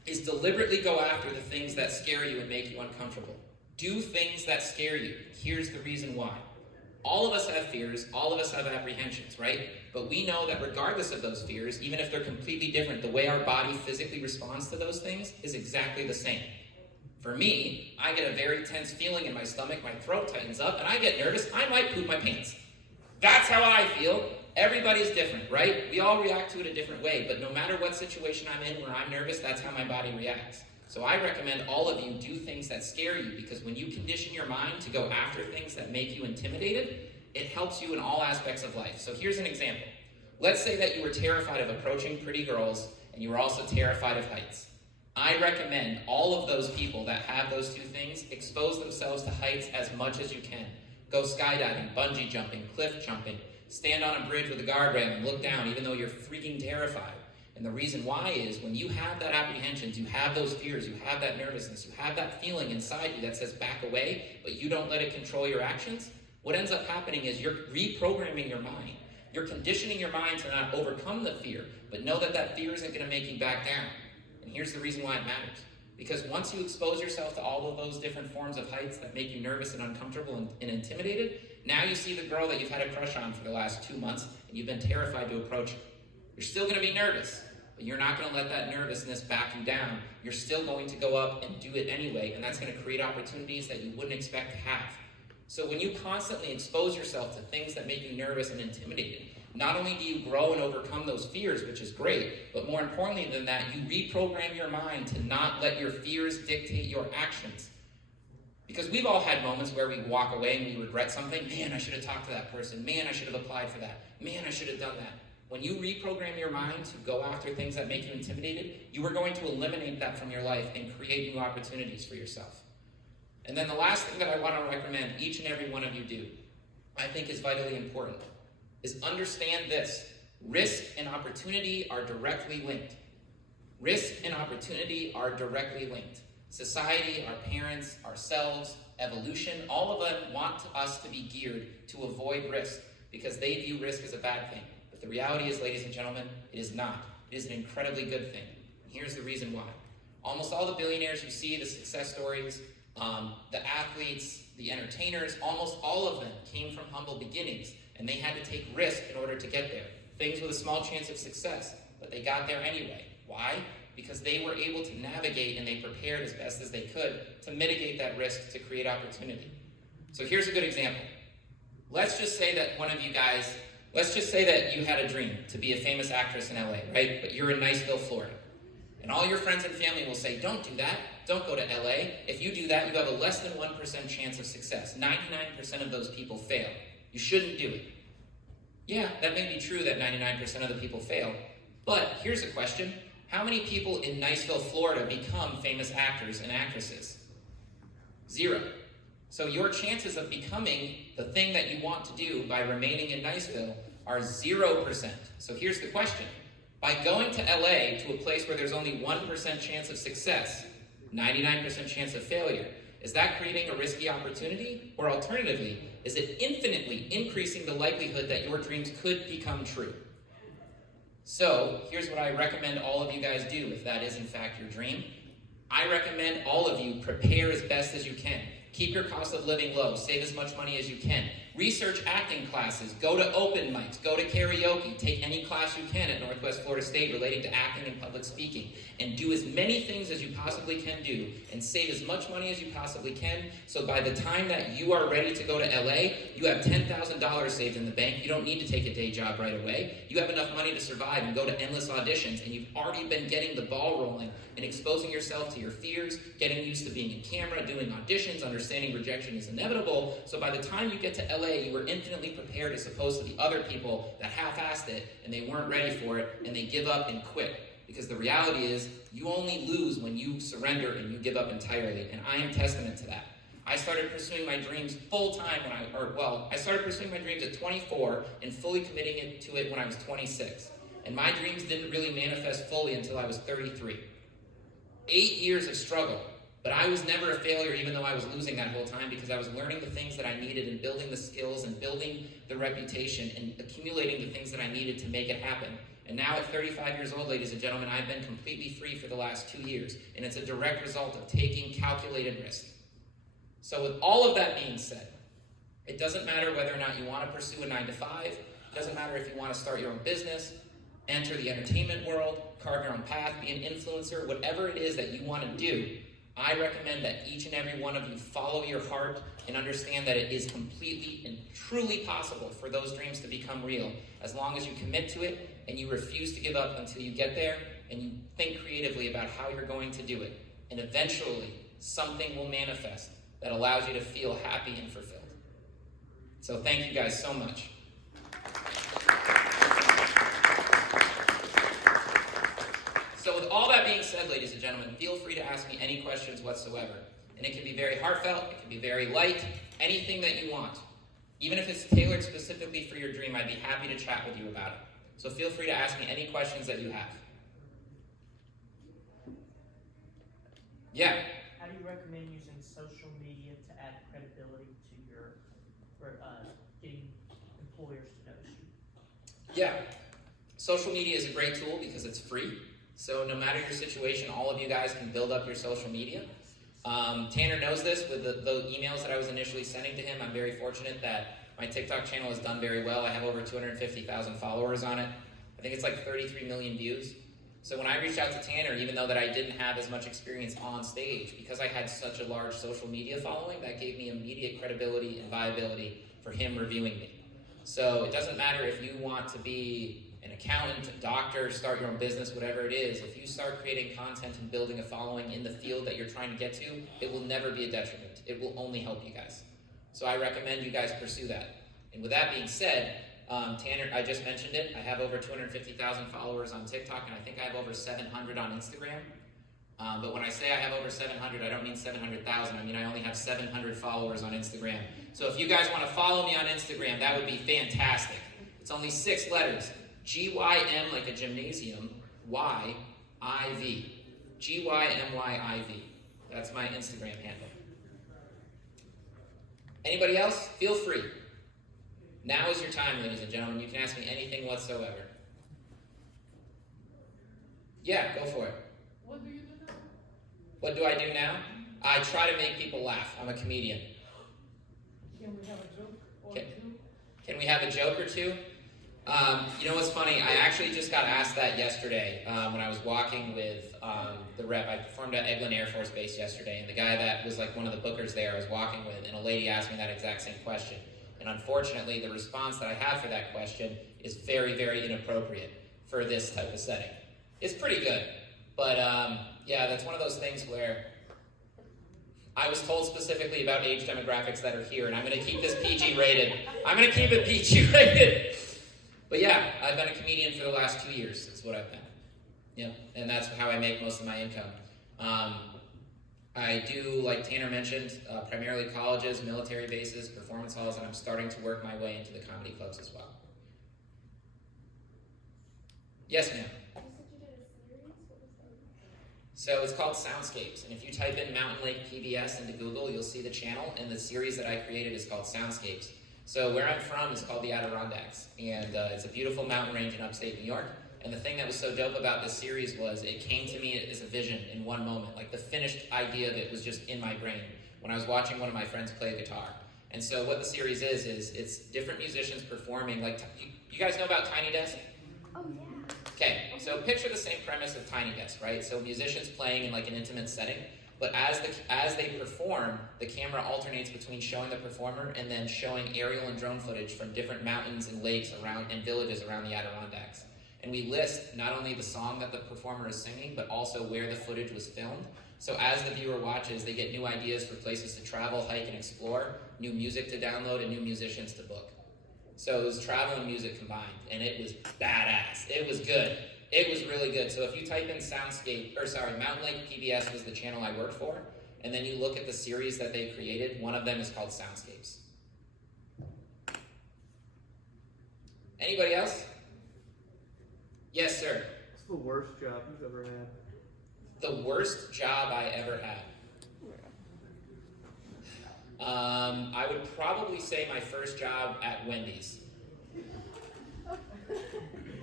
is deliberately go after the things that scare you and make you uncomfortable. Do things that scare you. Here's the reason why. All of us have fears, all of us have apprehensions, right? But we know that regardless of those fears, even if they're completely different, the way our body physically responds to those things is exactly the same. For me, I get a very tense feeling in my stomach, my throat tightens up, and I get nervous, I might poop my pants. That's how I feel. Everybody's different, right? We all react to it a different way, but no matter what situation I'm in where I'm nervous, that's how my body reacts. So I recommend all of you do things that scare you, because when you condition your mind to go after things that make you intimidated, it helps you in all aspects of life. So here's an example. Let's say that you were terrified of approaching pretty girls, and you were also terrified of heights. I recommend all of those people that have those two things expose themselves to heights as much as you can. Go skydiving, bungee jumping, cliff jumping, stand on a bridge with a guardrail and look down even though you're freaking terrified. And the reason why is when you have that apprehensions, you have those fears, you have that nervousness, you have that feeling inside you that says back away, but you don't let it control your actions, what ends up happening is you're reprogramming your mind. You're conditioning your mind to not overcome the fear, but know that that fear isn't going to make you back down. And here's the reason why it matters. Because once you expose yourself to all of those different forms of heights that make you nervous and uncomfortable and intimidated, now you see the girl that you've had a crush on for the last 2 months and you've been terrified to approach her. You're still going to be nervous, but you're not going to let that nervousness back you down. You're still going to go up and do it anyway, and that's going to create opportunities that you wouldn't expect to have. So when you constantly expose yourself to things that make you nervous and intimidated, not only do you grow and overcome those fears, which is great, but more importantly than that, you reprogram your mind to not let your fears dictate your actions. Because we've all had moments where we walk away and we regret something. Man, I should have talked to that person. Man, I should have applied for that. Man, I should have done that. When you reprogram your mind to go after things that make you intimidated, you are going to eliminate that from your life and create new opportunities for yourself. And then the last thing that I want to recommend each and every one of you do, I think is vitally important, is understand this. Risk and opportunity are directly linked. Risk and opportunity are directly linked. Society, our parents, ourselves, evolution, all of them want us to be geared to avoid risk because they view risk as a bad thing. But the reality is, ladies and gentlemen, it is not. It is an incredibly good thing. And here's the reason why. Almost all the billionaires you see, the success stories, the athletes, the entertainers, almost all of them came from humble beginnings, and they had to take risk in order to get there. Things with a small chance of success, but they got there anyway. Why? Because they were able to navigate and they prepared as best as they could to mitigate that risk to create opportunity. So here's a good example. Let's just say that one of you guys, let's just say that you had a dream to be a famous actress in LA, right? But you're in Niceville, Florida. And all your friends and family will say, don't do that. Don't go to LA. If you do that, you have a less than 1% chance of success. 99% of those people fail. You shouldn't do it. Yeah, that may be true that 99% of the people fail. But here's a question. How many people in Niceville, Florida become famous actors and actresses? 0. So your chances of becoming the thing that you want to do by remaining in Niceville are 0%. So here's the question. By going to LA, to a place where there's only 1% chance of success, 99% chance of failure, is that creating a risky opportunity? Or alternatively, is it infinitely increasing the likelihood that your dreams could become true? So, here's what I recommend all of you guys do if that is in fact your dream. I recommend all of you prepare as best as you can. Keep your cost of living low. Save as much money as you can. Research acting classes. Go to open mics. Go to karaoke. Take any class you can at Northwest Florida State relating to acting and public speaking. And do as many things as you possibly can do. And save as much money as you possibly can. So by the time that you are ready to go to LA, you have $10,000 saved in the bank. You don't need to take a day job right away. You have enough money to survive and go to endless auditions. And you've already been getting the ball rolling and exposing yourself to your fears, getting used to being in camera, doing auditions, understanding rejection is inevitable. So by the time you get to LA, you were infinitely prepared as opposed to the other people that half-assed it and they weren't ready for it and they give up and quit. Because the reality is, you only lose when you surrender and you give up entirely. And I am testament to that. I started pursuing my dreams full-time I started pursuing my dreams at 24 and fully committing to it when I was 26. And my dreams didn't really manifest fully until I was 33. 8 years of struggle. But I was never a failure, even though I was losing that whole time, because I was learning the things that I needed and building the skills and building the reputation and accumulating the things that I needed to make it happen. And now at 35 years old, ladies and gentlemen, I've been completely free for the last 2 years. And it's a direct result of taking calculated risk. So with all of that being said, it doesn't matter whether or not you want to pursue a 9-to-5. It doesn't matter if you want to start your own business, enter the entertainment world, carve your own path, be an influencer, whatever it is that you want to do. I recommend that each and every one of you follow your heart and understand that it is completely and truly possible for those dreams to become real, as long as you commit to it and you refuse to give up until you get there and you think creatively about how you're going to do it. And eventually, something will manifest that allows you to feel happy and fulfilled. So thank you guys so much. So with all that being said, ladies and gentlemen, feel free to ask me any questions whatsoever. And it can be very heartfelt, it can be very light, anything that you want. Even if it's tailored specifically for your dream, I'd be happy to chat with you about it. So feel free to ask me any questions that you have. Yeah? How do you recommend using social media to add credibility to your, for getting employers to notice you? Yeah. Social media is a great tool because it's free. So no matter your situation, all of you guys can build up your social media. Tanner knows this with the emails that I was initially sending to him. I'm very fortunate that my TikTok channel has done very well. I have over 250,000 followers on it. I think it's like 33 million views. So when I reached out to Tanner, even though that I didn't have as much experience on stage, because I had such a large social media following, that gave me immediate credibility and viability for him reviewing me. So it doesn't matter if you want to be an accountant, a doctor, start your own business, whatever it is. If you start creating content and building a following in the field that you're trying to get to, it will never be a detriment. It will only help you guys. So I recommend you guys pursue that. And with that being said, Tanner, I just mentioned it. I have over 250,000 followers on TikTok, and I think I have over 700 on Instagram. But when I say I have over 700, I don't mean 700,000. I mean I only have 700 followers on Instagram. So if you guys want to follow me on Instagram, that would be fantastic. It's only 6 letters. G-Y-M, like a gymnasium, Y-I-V. G-Y-M-Y-I-V. That's my Instagram handle. Anybody else? Feel free. Now is your time, ladies and gentlemen. You can ask me anything whatsoever. Yeah, go for it. What do you do now? What do I do now? I try to make people laugh. I'm a comedian. Can we have a joke or two? Can we have a joke or two? You know what's funny? I actually just got asked that yesterday when I was walking with the rep. I performed at Eglin Air Force Base yesterday, and the guy that was like one of the bookers there I was walking with, and a lady asked me that exact same question. And unfortunately, the response that I have for that question is very, very inappropriate for this type of setting. It's pretty good, but yeah, that's one of those things where I was told specifically about age demographics that are here, and I'm going to keep this PG rated. I'm going to keep it PG rated. But yeah, I've been a comedian for the last 2 years. That's what I've been. Yeah, and that's how I make most of my income. I do, like Tanner mentioned, primarily colleges, military bases, performance halls, and I'm starting to work my way into the comedy clubs as well. Yes, ma'am. You said you did a series? What was that? So it's called Soundscapes, and if you type in Mountain Lake PBS into Google, you'll see the channel, and the series that I created is called Soundscapes. So where I'm from is called the Adirondacks, and it's a beautiful mountain range in upstate New York. And the thing that was so dope about this series was it came to me as a vision in one moment. Like the finished idea of it was just in my brain when I was watching one of my friends play guitar. And so what the series is it's different musicians performing. Like you guys know about Tiny Desk? Oh, yeah. Okay, so picture the same premise of Tiny Desk, right? So musicians playing in like an intimate setting, but as they perform, the camera alternates between showing the performer and then showing aerial and drone footage from different mountains and lakes around and villages around the Adirondacks. And we list not only the song that the performer is singing, but also where the footage was filmed. So as the viewer watches, they get new ideas for places to travel, hike, and explore, new music to download, and new musicians to book. So it was travel and music combined, and it was badass. It was good. It was really good. So if you type in Mountain Lake PBS was the channel I worked for, and then you look at the series that they created, one of them is called Soundscapes. Anybody else? Yes, sir. What's the worst job you've ever had? The worst job I ever had. I would probably say my first job at Wendy's.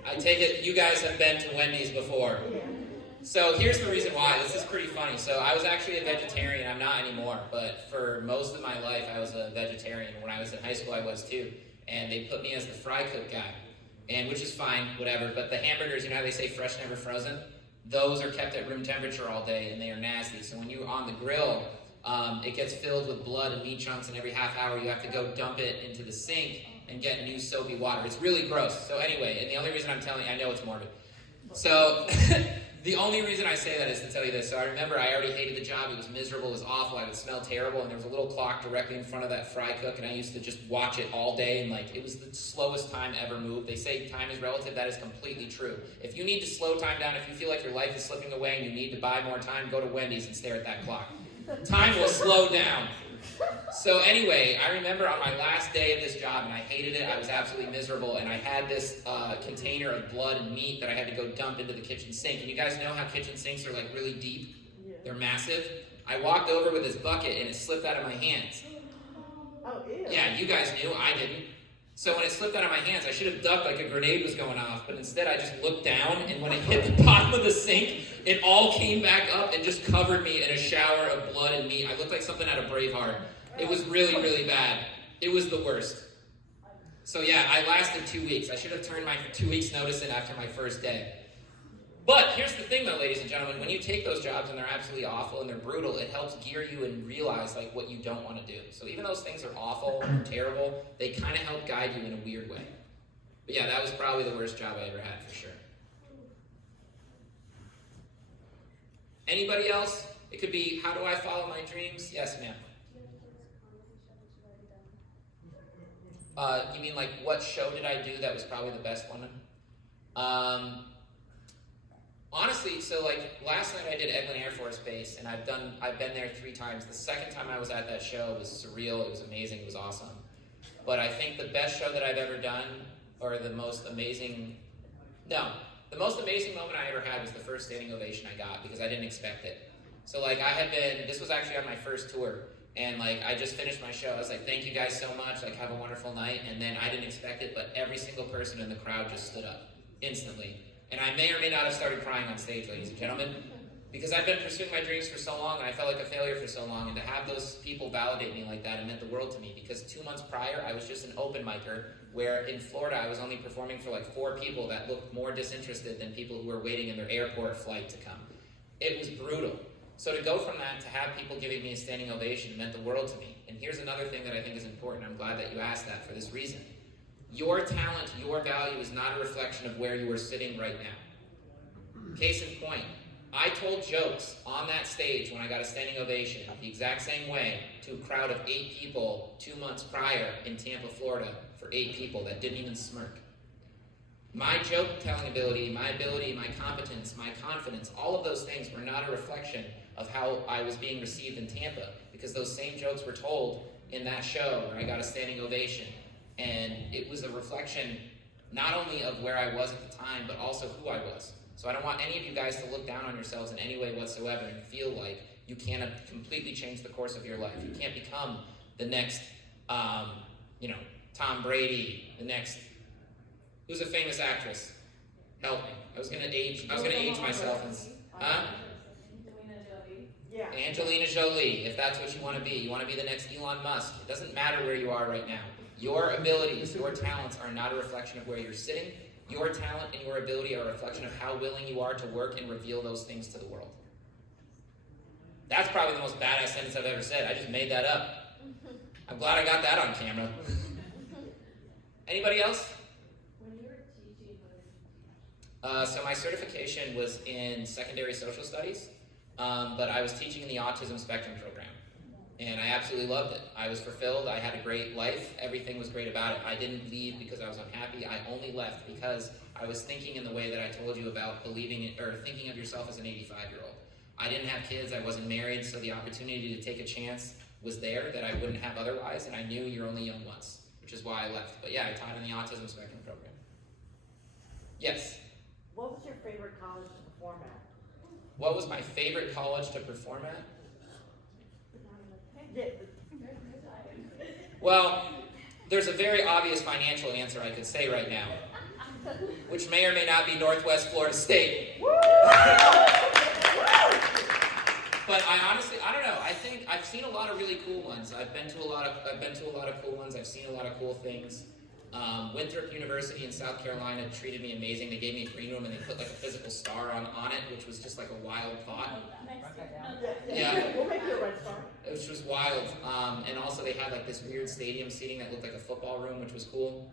I take it you guys have been to Wendy's before. So here's the reason why. This is pretty funny. So I was actually a vegetarian. I'm not anymore, but for most of my life I was a vegetarian. When I was in high school I was too. And they put me as the fry cook guy. And which is fine, whatever. But the hamburgers, you know how they say fresh, never frozen? Those are kept at room temperature all day and they are nasty. So when you're on the grill, it gets filled with blood and meat chunks, and every half hour you have to go dump it into the sink and get new soapy water. It's really gross. So anyway, and the only reason I'm telling you, I know it's morbid. So the only reason I say that is to tell you this. So I remember I already hated the job. It was miserable. It was awful. I would smell terrible. And there was a little clock directly in front of that fry cook, and I used to just watch it all day. And like, it was the slowest time ever moved. They say time is relative. That is completely true. If you need to slow time down, if you feel like your life is slipping away and you need to buy more time, go to Wendy's and stare at that clock. Time will slow down. So anyway, I remember on my last day of this job, and I hated it, I was absolutely miserable, and I had this container of blood and meat that I had to go dump into the kitchen sink. And you guys know how kitchen sinks are like really deep? They're massive. I walked over with this bucket and it slipped out of my hands. Oh, ew. Yeah, you guys knew, I didn't. So when it slipped out of my hands, I should have ducked like a grenade was going off, but instead I just looked down, and when it hit the bottom of the sink, it all came back up and just covered me in a shower of blood and meat. I looked like something out of Braveheart. It was really, really bad. It was the worst. So yeah, I lasted 2 weeks. I should have turned my 2 weeks notice in after my first day. But here's the thing though, ladies and gentlemen, when you take those jobs and they're absolutely awful and they're brutal, it helps gear you and realize like what you don't want to do. So even those things are awful and terrible, they kind of help guide you in a weird way. But yeah, that was probably the worst job I ever had for sure. Anybody else? It could be, how do I follow my dreams? Yes, ma'am. You mean like what show did I do that was probably the best one? Honestly, so like last night I did Eglin Air Force Base, and I've been there 3 times. The second time I was at that show was surreal. It was amazing. It was awesome. But I think the best show that I've ever done, or the most amazing moment I ever had was the first standing ovation I got, because I didn't expect it. So like this was actually on my first tour. And like, I just finished my show. I was like, thank you guys so much. Like, have a wonderful night. And then I didn't expect it, but every single person in the crowd just stood up instantly. And I may or may not have started crying on stage, ladies and gentlemen, because I've been pursuing my dreams for so long, and I felt like a failure for so long. And to have those people validate me like that, it meant the world to me. Because 2 months prior, I was just an open micer, where in Florida, I was only performing for like 4 people that looked more disinterested than people who were waiting in their airport flight to come. It was brutal. So to go from that to have people giving me a standing ovation meant the world to me. And here's another thing that I think is important. I'm glad that you asked that for this reason. Your talent, your value is not a reflection of where you are sitting right now. Case in point, I told jokes on that stage when I got a standing ovation the exact same way to a crowd of 8 people 2 months prior in Tampa, Florida, for 8 people that didn't even smirk. My joke-telling ability, my competence, my confidence, all of those things were not a reflection of how I was being received in Tampa, because those same jokes were told in that show where I got a standing ovation. And it was a reflection not only of where I was at the time, but also who I was. So I don't want any of you guys to look down on yourselves in any way whatsoever and feel like you can't completely change the course of your life. You can't become the next, Tom Brady, the next, who's a famous actress? Help me. I was gonna age myself. Yeah. Angelina Jolie, if that's what you want to be. You want to be the next Elon Musk. It doesn't matter where you are right now. Your abilities, your talents are not a reflection of where you're sitting. Your talent and your ability are a reflection of how willing you are to work and reveal those things to the world. That's probably the most badass sentence I've ever said. I just made that up. I'm glad I got that on camera. Anybody else? When you were teaching, So my certification was in secondary social studies, but I was teaching in the autism spectrum program. And I absolutely loved it. I was fulfilled. I had a great life. Everything was great about it. I didn't leave because I was unhappy. I only left because I was thinking in the way that I told you about thinking of yourself as an 85-year-old. I didn't have kids. I wasn't married, so the opportunity to take a chance was there that I wouldn't have otherwise, and I knew you're only young once, which is why I left. But yeah, I taught in the autism spectrum program. Yes? What was your favorite college to perform at? What was my favorite college to perform at? Yeah, Well, there's a very obvious financial answer I could say right now, which may or may not be Northwest Florida State. But I don't know. I think I've seen a lot of really cool ones. I've been to a lot of cool ones. I've seen a lot of cool things. Winthrop University in South Carolina treated me amazing. They gave me a green room and they put like a physical star on it, which was just like a wild thought. Yeah. We'll make you a red star. Which was wild. And also they had like this weird stadium seating that looked like a football room, which was cool.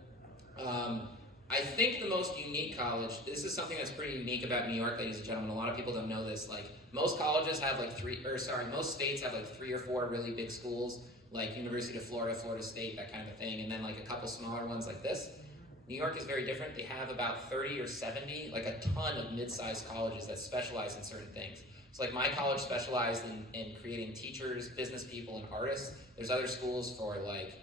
I think the most unique college, this is something that's pretty unique about New York, ladies and gentlemen. A lot of people don't know this. Like, most colleges have like most states have like 3 or 4 really big schools, like University of Florida, Florida State, that kind of thing, and then like a couple smaller ones like this. New York is very different. They have about 30 or 70, like a ton of mid-sized colleges that specialize in certain things. So like my college specialized in creating teachers, business people, and artists. There's other schools for like,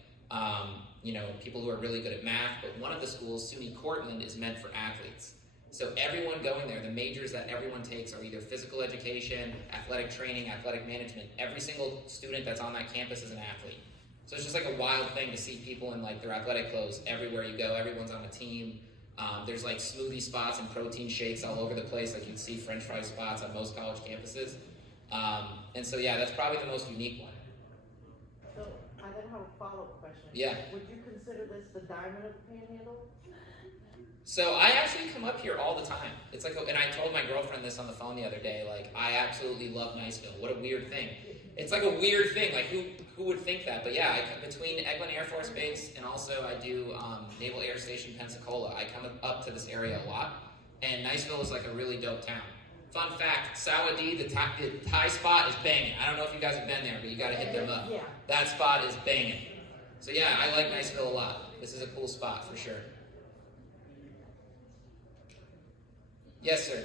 people who are really good at math, but one of the schools, SUNY Cortland, is meant for athletes. So everyone going there, the majors that everyone takes are either physical education, athletic training, athletic management. Every single student that's on that campus is an athlete. So it's just like a wild thing to see people in like their athletic clothes everywhere you go. Everyone's on a team. There's like smoothie spots and protein shakes all over the place. Like you'd see French fry spots on most college campuses. And so yeah, that's probably the most unique one. So I then have a follow-up question. Yeah. Would you consider this the diamond of the Panhandle? So I actually come up here all the time. It's like, and I told my girlfriend this on the phone the other day. Like, I absolutely love Niceville. What a weird thing. It's like a weird thing. Like, who would think that? But yeah, between Eglin Air Force Base and also I do Naval Air Station Pensacola, I come up to this area a lot. And Niceville is like a really dope town. Fun fact: Sawadee, the Thai spot is banging. I don't know if you guys have been there, but you got to hit them up. Yeah. That spot is banging. So yeah, I like Niceville a lot. This is a cool spot for sure. Yes, sir.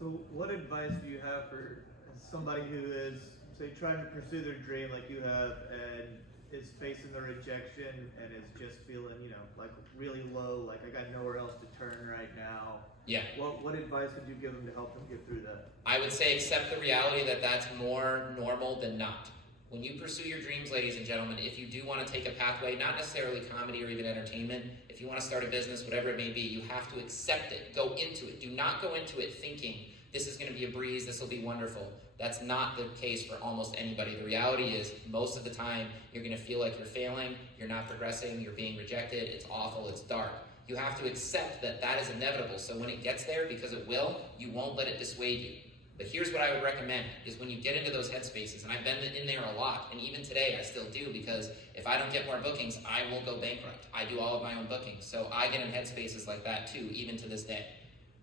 So what advice do you have for somebody who is, say, trying to pursue their dream like you have and is facing the rejection and is just feeling, like really low, like I got nowhere else to turn right now? Yeah. What advice would you give them to help them get through that? I would say accept the reality that that's more normal than not. When you pursue your dreams, ladies and gentlemen, if you do want to take a pathway, not necessarily comedy or even entertainment, if you want to start a business, whatever it may be, you have to accept it. Go into it. Do not go into it thinking, this is going to be a breeze, this will be wonderful. That's not the case for almost anybody. The reality is, most of the time, you're going to feel like you're failing, you're not progressing, you're being rejected, it's awful, it's dark. You have to accept that that is inevitable, so when it gets there, because it will, you won't let it dissuade you. But here's what I would recommend, is when you get into those headspaces, and I've been in there a lot, and even today I still do, because if I don't get more bookings, I will go bankrupt. I do all of my own bookings, so I get in headspaces like that too, even to this day.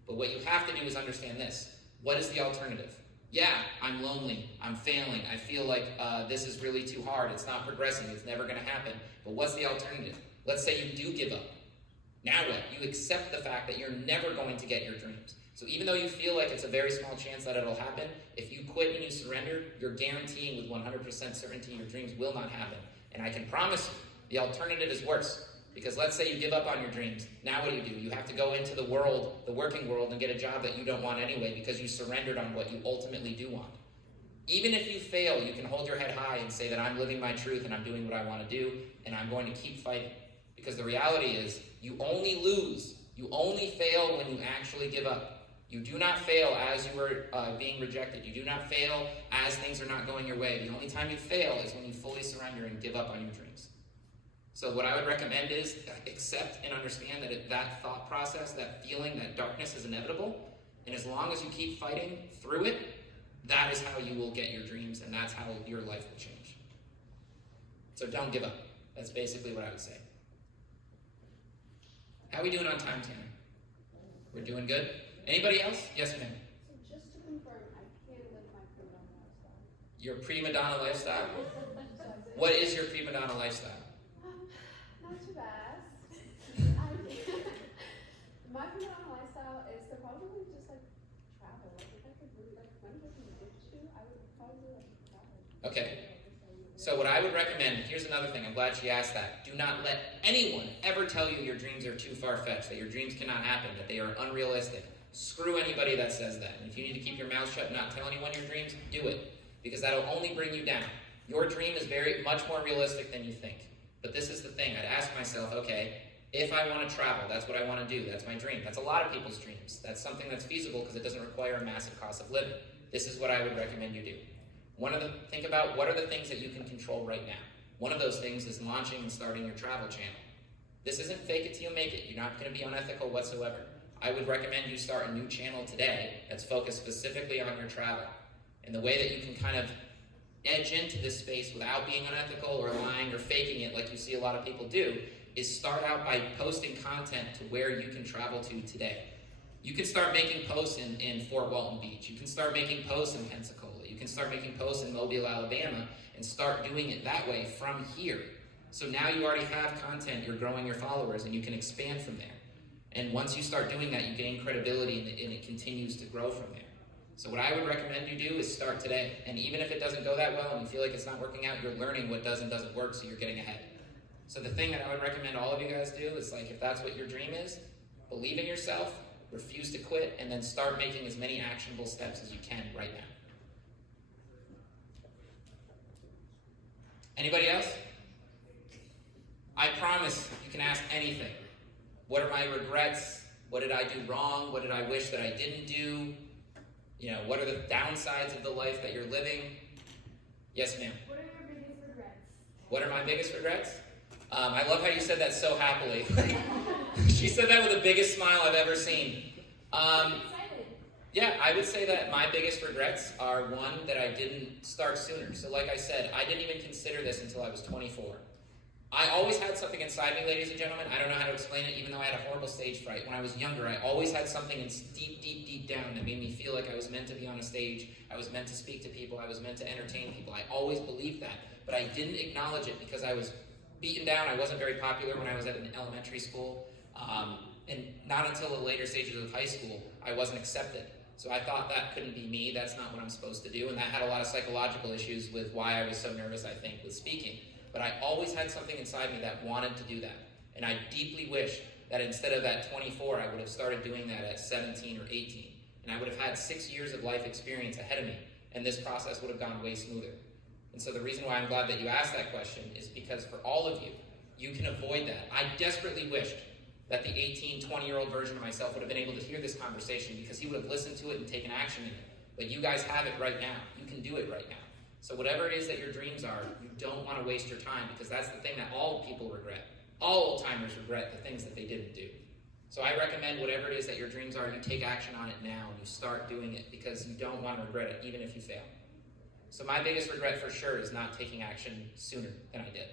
But what you have to do is understand this. What is the alternative? Yeah, I'm lonely, I'm failing, I feel like this is really too hard, it's not progressing, it's never gonna happen. But what's the alternative? Let's say you do give up. Now what? You accept the fact that you're never going to get your dreams. So even though you feel like it's a very small chance that it'll happen, if you quit and you surrender, you're guaranteeing with 100% certainty your dreams will not happen. And I can promise you, the alternative is worse. Because let's say you give up on your dreams. Now what do? You have to go into the world, the working world, and get a job that you don't want anyway because you surrendered on what you ultimately do want. Even if you fail, you can hold your head high and say that I'm living my truth and I'm doing what I want to do and I'm going to keep fighting. Because the reality is, you only lose, you only fail when you actually give up. You do not fail as you were being rejected. You do not fail as things are not going your way. The only time you fail is when you fully surrender and give up on your dreams. So what I would recommend is accept and understand that that thought process, that feeling, that darkness is inevitable. And as long as you keep fighting through it, that is how you will get your dreams, and that's how your life will change. So don't give up. That's basically what I would say. How are we doing on time, Tanner? We're doing good? Anybody else? Yes, ma'am. So just to confirm, I can live my prima donna lifestyle. Your prima donna lifestyle? What is your prima donna lifestyle? Not too bad. My prima donna lifestyle is to probably just like travel. Like if I could really like money was an issue, I would probably like travel. Okay. So what I would recommend, here's another thing, I'm glad she asked that. Do not let anyone ever tell you your dreams are too far-fetched, that your dreams cannot happen, that they are unrealistic. Screw anybody that says that. And if you need to keep your mouth shut and not tell anyone your dreams, do it. Because that'll only bring you down. Your dream is much more realistic than you think. But this is the thing, I'd ask myself, okay, if I want to travel, that's what I want to do, that's my dream. That's a lot of people's dreams. That's something that's feasible because it doesn't require a massive cost of living. This is what I would recommend you do. Think about what are the things that you can control right now. One of those things is launching and starting your travel channel. This isn't fake it till you make it. You're not going to be unethical whatsoever. I would recommend you start a new channel today that's focused specifically on your travel. And the way that you can kind of edge into this space without being unethical or lying or faking it like you see a lot of people do is start out by posting content to where you can travel to today. You can start making posts in Fort Walton Beach. You can start making posts in Pensacola. You can start making posts in Mobile, Alabama, and start doing it that way from here. So now you already have content, you're growing your followers, and you can expand from there. And once you start doing that, you gain credibility, and it continues to grow from there. So what I would recommend you do is start today. And even if it doesn't go that well and you feel like it's not working out, you're learning what does and doesn't work, so you're getting ahead. So the thing that I would recommend all of you guys do is, like, if that's what your dream is, believe in yourself, refuse to quit, and then start making as many actionable steps as you can right now. Anybody else? I promise you can ask anything. What are my regrets? What did I do wrong? What did I wish that I didn't do? You know, what are the downsides of the life that you're living? Yes, ma'am. What are your biggest regrets? What are my biggest regrets? I love how you said that so happily. She said that with the biggest smile I've ever seen. I'm excited. Yeah, I would say that my biggest regrets are, one, that I didn't start sooner. So like I said, I didn't even consider this until I was 24. I always had something inside me, ladies and gentlemen. I don't know how to explain it, even though I had a horrible stage fright. When I was younger, I always had something deep down that made me feel like I was meant to be on a stage. I was meant to speak to people. I was meant to entertain people. I always believed that. But I didn't acknowledge it because I was beaten down. I wasn't very popular when I was at an elementary school. And not until the later stages of high school, I wasn't accepted. So I thought that couldn't be me. That's not what I'm supposed to do. And that had a lot of psychological issues with why I was so nervous, I think, with speaking. But I always had something inside me that wanted to do that. And I deeply wish that instead of at 24, I would have started doing that at 17 or 18. And I would have had 6 years of life experience ahead of me. And this process would have gone way smoother. And so the reason why I'm glad that you asked that question is because for all of you, you can avoid that. I desperately wished that the 18, 20-year-old version of myself would have been able to hear this conversation because he would have listened to it and taken action in it. But you guys have it right now. You can do it right now. So whatever it is that your dreams are, you don't want to waste your time because that's the thing that all people regret. All old-timers regret the things that they didn't do. So I recommend whatever it is that your dreams are, you take action on it now and you start doing it because you don't want to regret it even if you fail. So my biggest regret for sure is not taking action sooner than I did.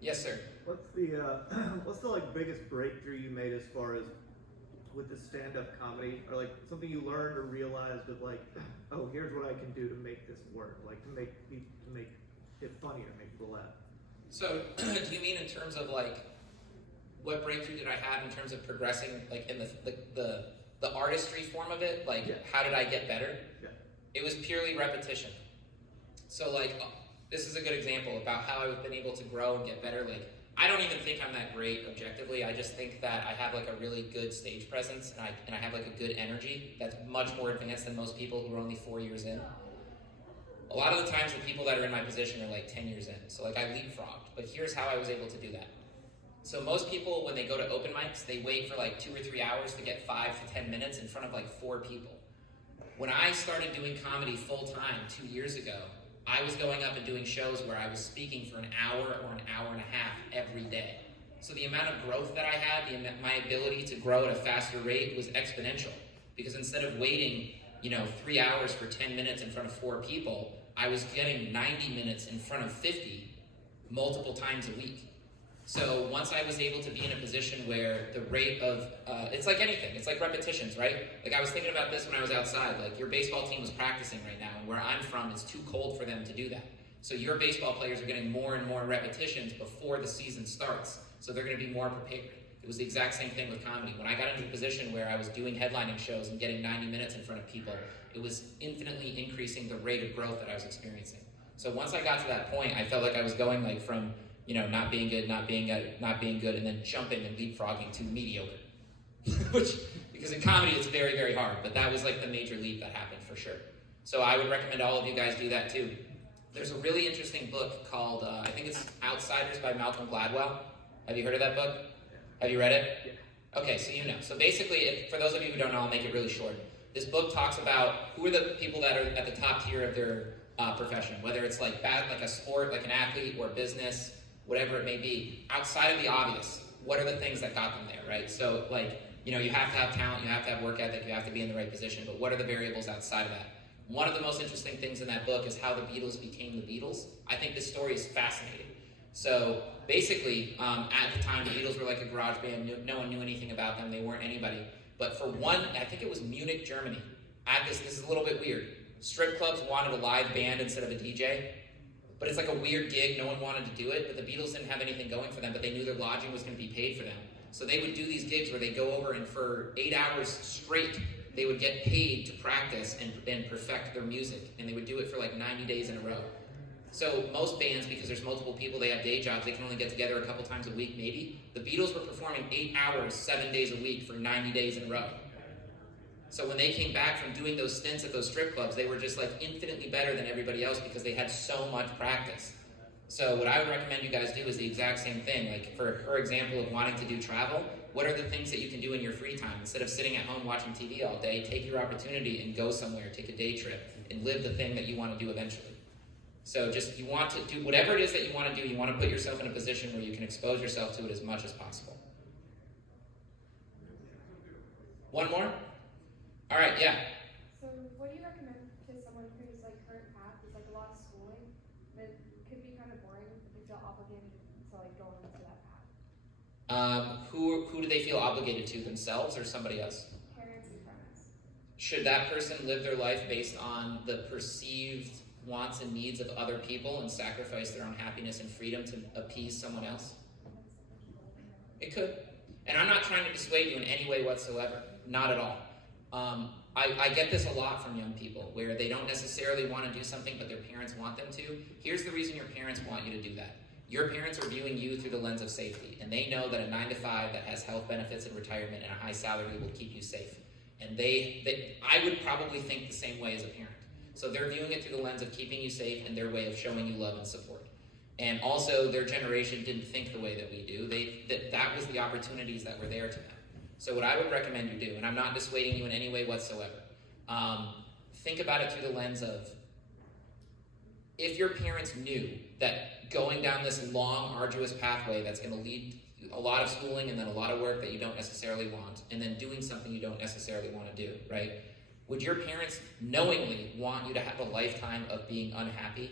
Yes, sir. What's the like biggest breakthrough you made as far as with the stand-up comedy, or like something you learned or realized of like, oh, here's what I can do to make this work, like to make it funny or make people laugh. So do you mean in terms of like what breakthrough did I have in terms of progressing like in the artistry form of it? Like, yeah. How did I get better? Yeah. It was purely repetition. So like, this is a good example about how I've been able to grow and get better. Like, I don't even think I'm that great objectively. I just think that I have like a really good stage presence and I have like a good energy that's much more advanced than most people who are only 4 years in. A lot of the times the people that are in my position are like 10 years in. So like I leapfrogged, but here's how I was able to do that. So most people, when they go to open mics, they wait for like 2 or 3 hours to get 5 to 10 minutes in front of like 4 people. When I started doing comedy full time 2 years ago, I was going up and doing shows where I was speaking for an hour or an hour and a half every day. So the amount of growth that I had, my ability to grow at a faster rate was exponential. Because instead of waiting, 3 hours for 10 minutes in front of 4 people, I was getting 90 minutes in front of 50 multiple times a week. So once I was able to be in a position where the rate of, it's like anything, it's like repetitions, right? Like I was thinking about this when I was outside, like your baseball team was practicing right now, and where I'm from, it's too cold for them to do that. So your baseball players are getting more and more repetitions before the season starts, so they're gonna be more prepared. It was the exact same thing with comedy. When I got into a position where I was doing headlining shows and getting 90 minutes in front of people, it was infinitely increasing the rate of growth that I was experiencing. So once I got to that point, I felt like I was going like from not being good, and then jumping and leapfrogging to mediocre. Because in comedy it's very, very hard, but that was like the major leap that happened for sure. So I would recommend all of you guys do that too. there's a really interesting book called, I think it's Outsiders by Malcolm Gladwell. Have you heard of that book? Have you read it? Yeah. Okay, so you know. So basically, for those of you who don't know, I'll make it really short. This book talks about who are the people that are at the top tier of their profession, whether it's like a sport, like an athlete, or business, whatever it may be. Outside of the obvious, what are the things that got them there, right? So, like, you know, you have to have talent, you have to have work ethic, you have to be in the right position, but what are the variables outside of that? One of the most interesting things in that book is how the Beatles became the Beatles. I think this story is fascinating. So basically, at the time, the Beatles were like a garage band. No one knew anything about them. They weren't anybody. But for one, I think it was Munich, Germany. This is a little bit weird. Strip clubs wanted a live band instead of a DJ. But it's like a weird gig. No one wanted to do it. But the Beatles didn't have anything going for them, but they knew their lodging was going to be paid for them. So they would do these gigs where they go over and for 8 hours straight, they would get paid to practice and perfect their music. And they would do it for like 90 days in a row. So most bands, because there's multiple people, they have day jobs, they can only get together a couple times a week maybe. The Beatles were performing 8 hours, 7 days a week for 90 days in a row. So when they came back from doing those stints at those strip clubs, they were just like infinitely better than everybody else because they had so much practice. So what I would recommend you guys do is the exact same thing. Like for her example of wanting to do travel, what are the things that you can do in your free time? Instead of sitting at home watching TV all day, take your opportunity and go somewhere, take a day trip, and live the thing that you want to do eventually. So just, you want to do whatever it is that you want to do, you want to put yourself in a position where you can expose yourself to it as much as possible. One more? All right, yeah. So what do you recommend to someone whose like current path is like a lot of schooling, but could be kind of boring, but they feel obligated to like go into that path? Who do they feel obligated to, themselves or somebody else? Parents and friends. Should that person live their life based on the perceived wants and needs of other people and sacrifice their own happiness and freedom to appease someone else? It could. And I'm not trying to dissuade you in any way whatsoever. Not at all. I get this a lot from young people where they don't necessarily want to do something but their parents want them to. Here's the reason your parents want you to do that. Your parents are viewing you through the lens of safety, and they know that a 9 to 5 that has health benefits and retirement and a high salary will keep you safe. And I would probably think the same way as a parent. So they're viewing it through the lens of keeping you safe and their way of showing you love and support. And also, their generation didn't think the way that we do. That was the opportunities that were there to them. So what I would recommend you do, and I'm not dissuading you in any way whatsoever, think about it through the lens of, if your parents knew that going down this long, arduous pathway that's going to lead a lot of schooling and then a lot of work that you don't necessarily want, and then doing something you don't necessarily want to do, right? Would your parents knowingly want you to have a lifetime of being unhappy?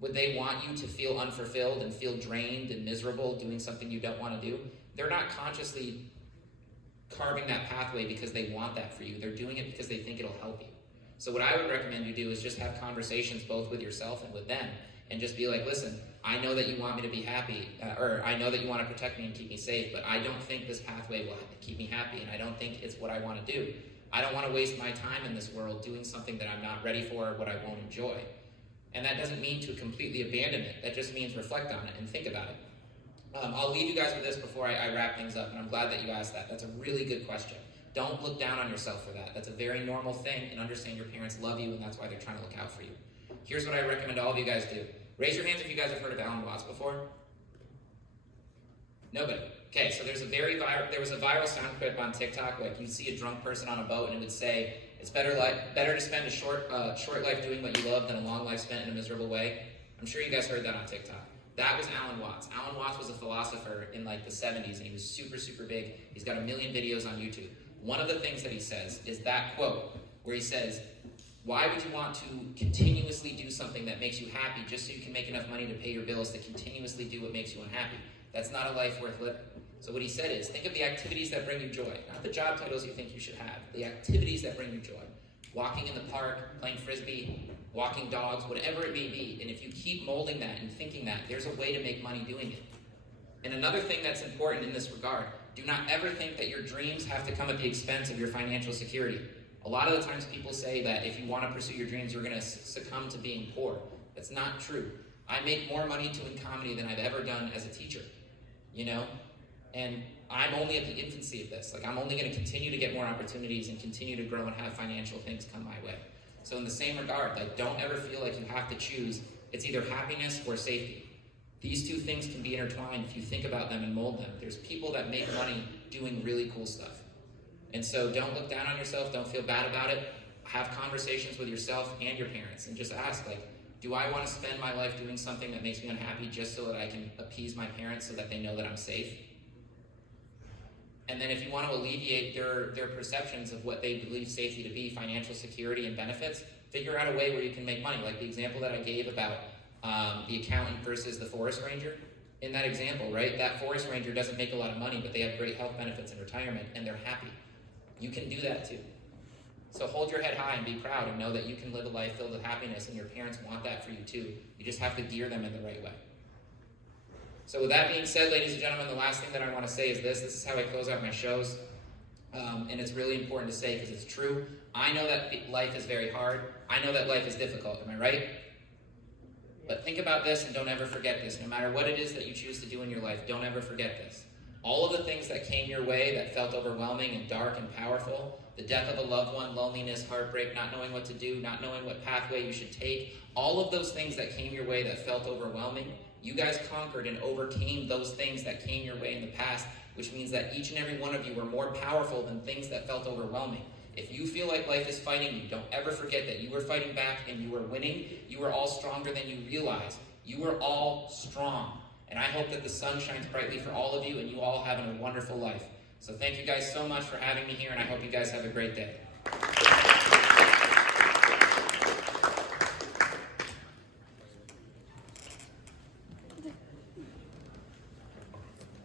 Would they want you to feel unfulfilled and feel drained and miserable doing something you don't want to do? They're not consciously carving that pathway because they want that for you. They're doing it because they think it'll help you. So what I would recommend you do is just have conversations both with yourself and with them, and just be like, listen, I know that you want me to be happy, or I know that you want to protect me and keep me safe, but I don't think this pathway will keep me happy, and I don't think it's what I want to do. I don't want to waste my time in this world doing something that I'm not ready for or what I won't enjoy. And that doesn't mean to completely abandon it. That just means reflect on it and think about it. I'll leave you guys with this before I wrap things up, and I'm glad that you asked that. That's a really good question. Don't look down on yourself for that. That's a very normal thing, and understand your parents love you, and that's why they're trying to look out for you. Here's what I recommend all of you guys do. Raise your hands if you guys have heard of Alan Watts before. Nobody. Okay, so there was a viral sound clip on TikTok, like you'd see a drunk person on a boat, and it would say, it's better to spend a short life doing what you love than a long life spent in a miserable way. I'm sure you guys heard that on TikTok. That was Alan Watts. Alan Watts was a philosopher in like the 70s, and he was super, super big. He's got 1 million videos on YouTube. One of the things that he says is that quote, where he says, why would you want to continuously do something that makes you happy just so you can make enough money to pay your bills to continuously do what makes you unhappy? That's not a life worth living. So what he said is, think of the activities that bring you joy, not the job titles you think you should have, the activities that bring you joy. Walking in the park, playing frisbee, walking dogs, whatever it may be. And if you keep molding that and thinking that, there's a way to make money doing it. And another thing that's important in this regard, do not ever think that your dreams have to come at the expense of your financial security. A lot of the times people say that if you want to pursue your dreams, you're going to succumb to being poor. That's not true. I make more money doing comedy than I've ever done as a teacher, And I'm only at the infancy of this. Like, I'm only going to continue to get more opportunities and continue to grow and have financial things come my way. So in the same regard, like, don't ever feel like you have to choose. It's either happiness or safety. These two things can be intertwined if you think about them and mold them. There's people that make money doing really cool stuff. And so don't look down on yourself, don't feel bad about it. Have conversations with yourself and your parents and just ask, like, do I want to spend my life doing something that makes me unhappy just so that I can appease my parents so that they know that I'm safe? And then if you want to alleviate their perceptions of what they believe safety to be, financial security and benefits, figure out a way where you can make money. Like the example that I gave about the accountant versus the forest ranger. In that example, right, that forest ranger doesn't make a lot of money, but they have great health benefits in retirement and they're happy. You can do that too. So hold your head high and be proud and know that you can live a life filled with happiness, and your parents want that for you too. You just have to gear them in the right way. So with that being said, ladies and gentlemen, the last thing that I want to say is this. This is how I close out my shows. And it's really important to say because it's true. I know that life is very hard. I know that life is difficult. Am I right? But think about this and don't ever forget this. No matter what it is that you choose to do in your life, don't ever forget this. All of the things that came your way that felt overwhelming and dark and powerful, the death of a loved one, loneliness, heartbreak, not knowing what to do, not knowing what pathway you should take, all of those things that came your way that felt overwhelming, you guys conquered and overcame those things that came your way in the past, which means that each and every one of you are more powerful than things that felt overwhelming. If you feel like life is fighting you, don't ever forget that you were fighting back and you were winning. You are all stronger than you realize. You are all strong. And I hope that the sun shines brightly for all of you and you all have a wonderful life. So thank you guys so much for having me here, and I hope you guys have a great day.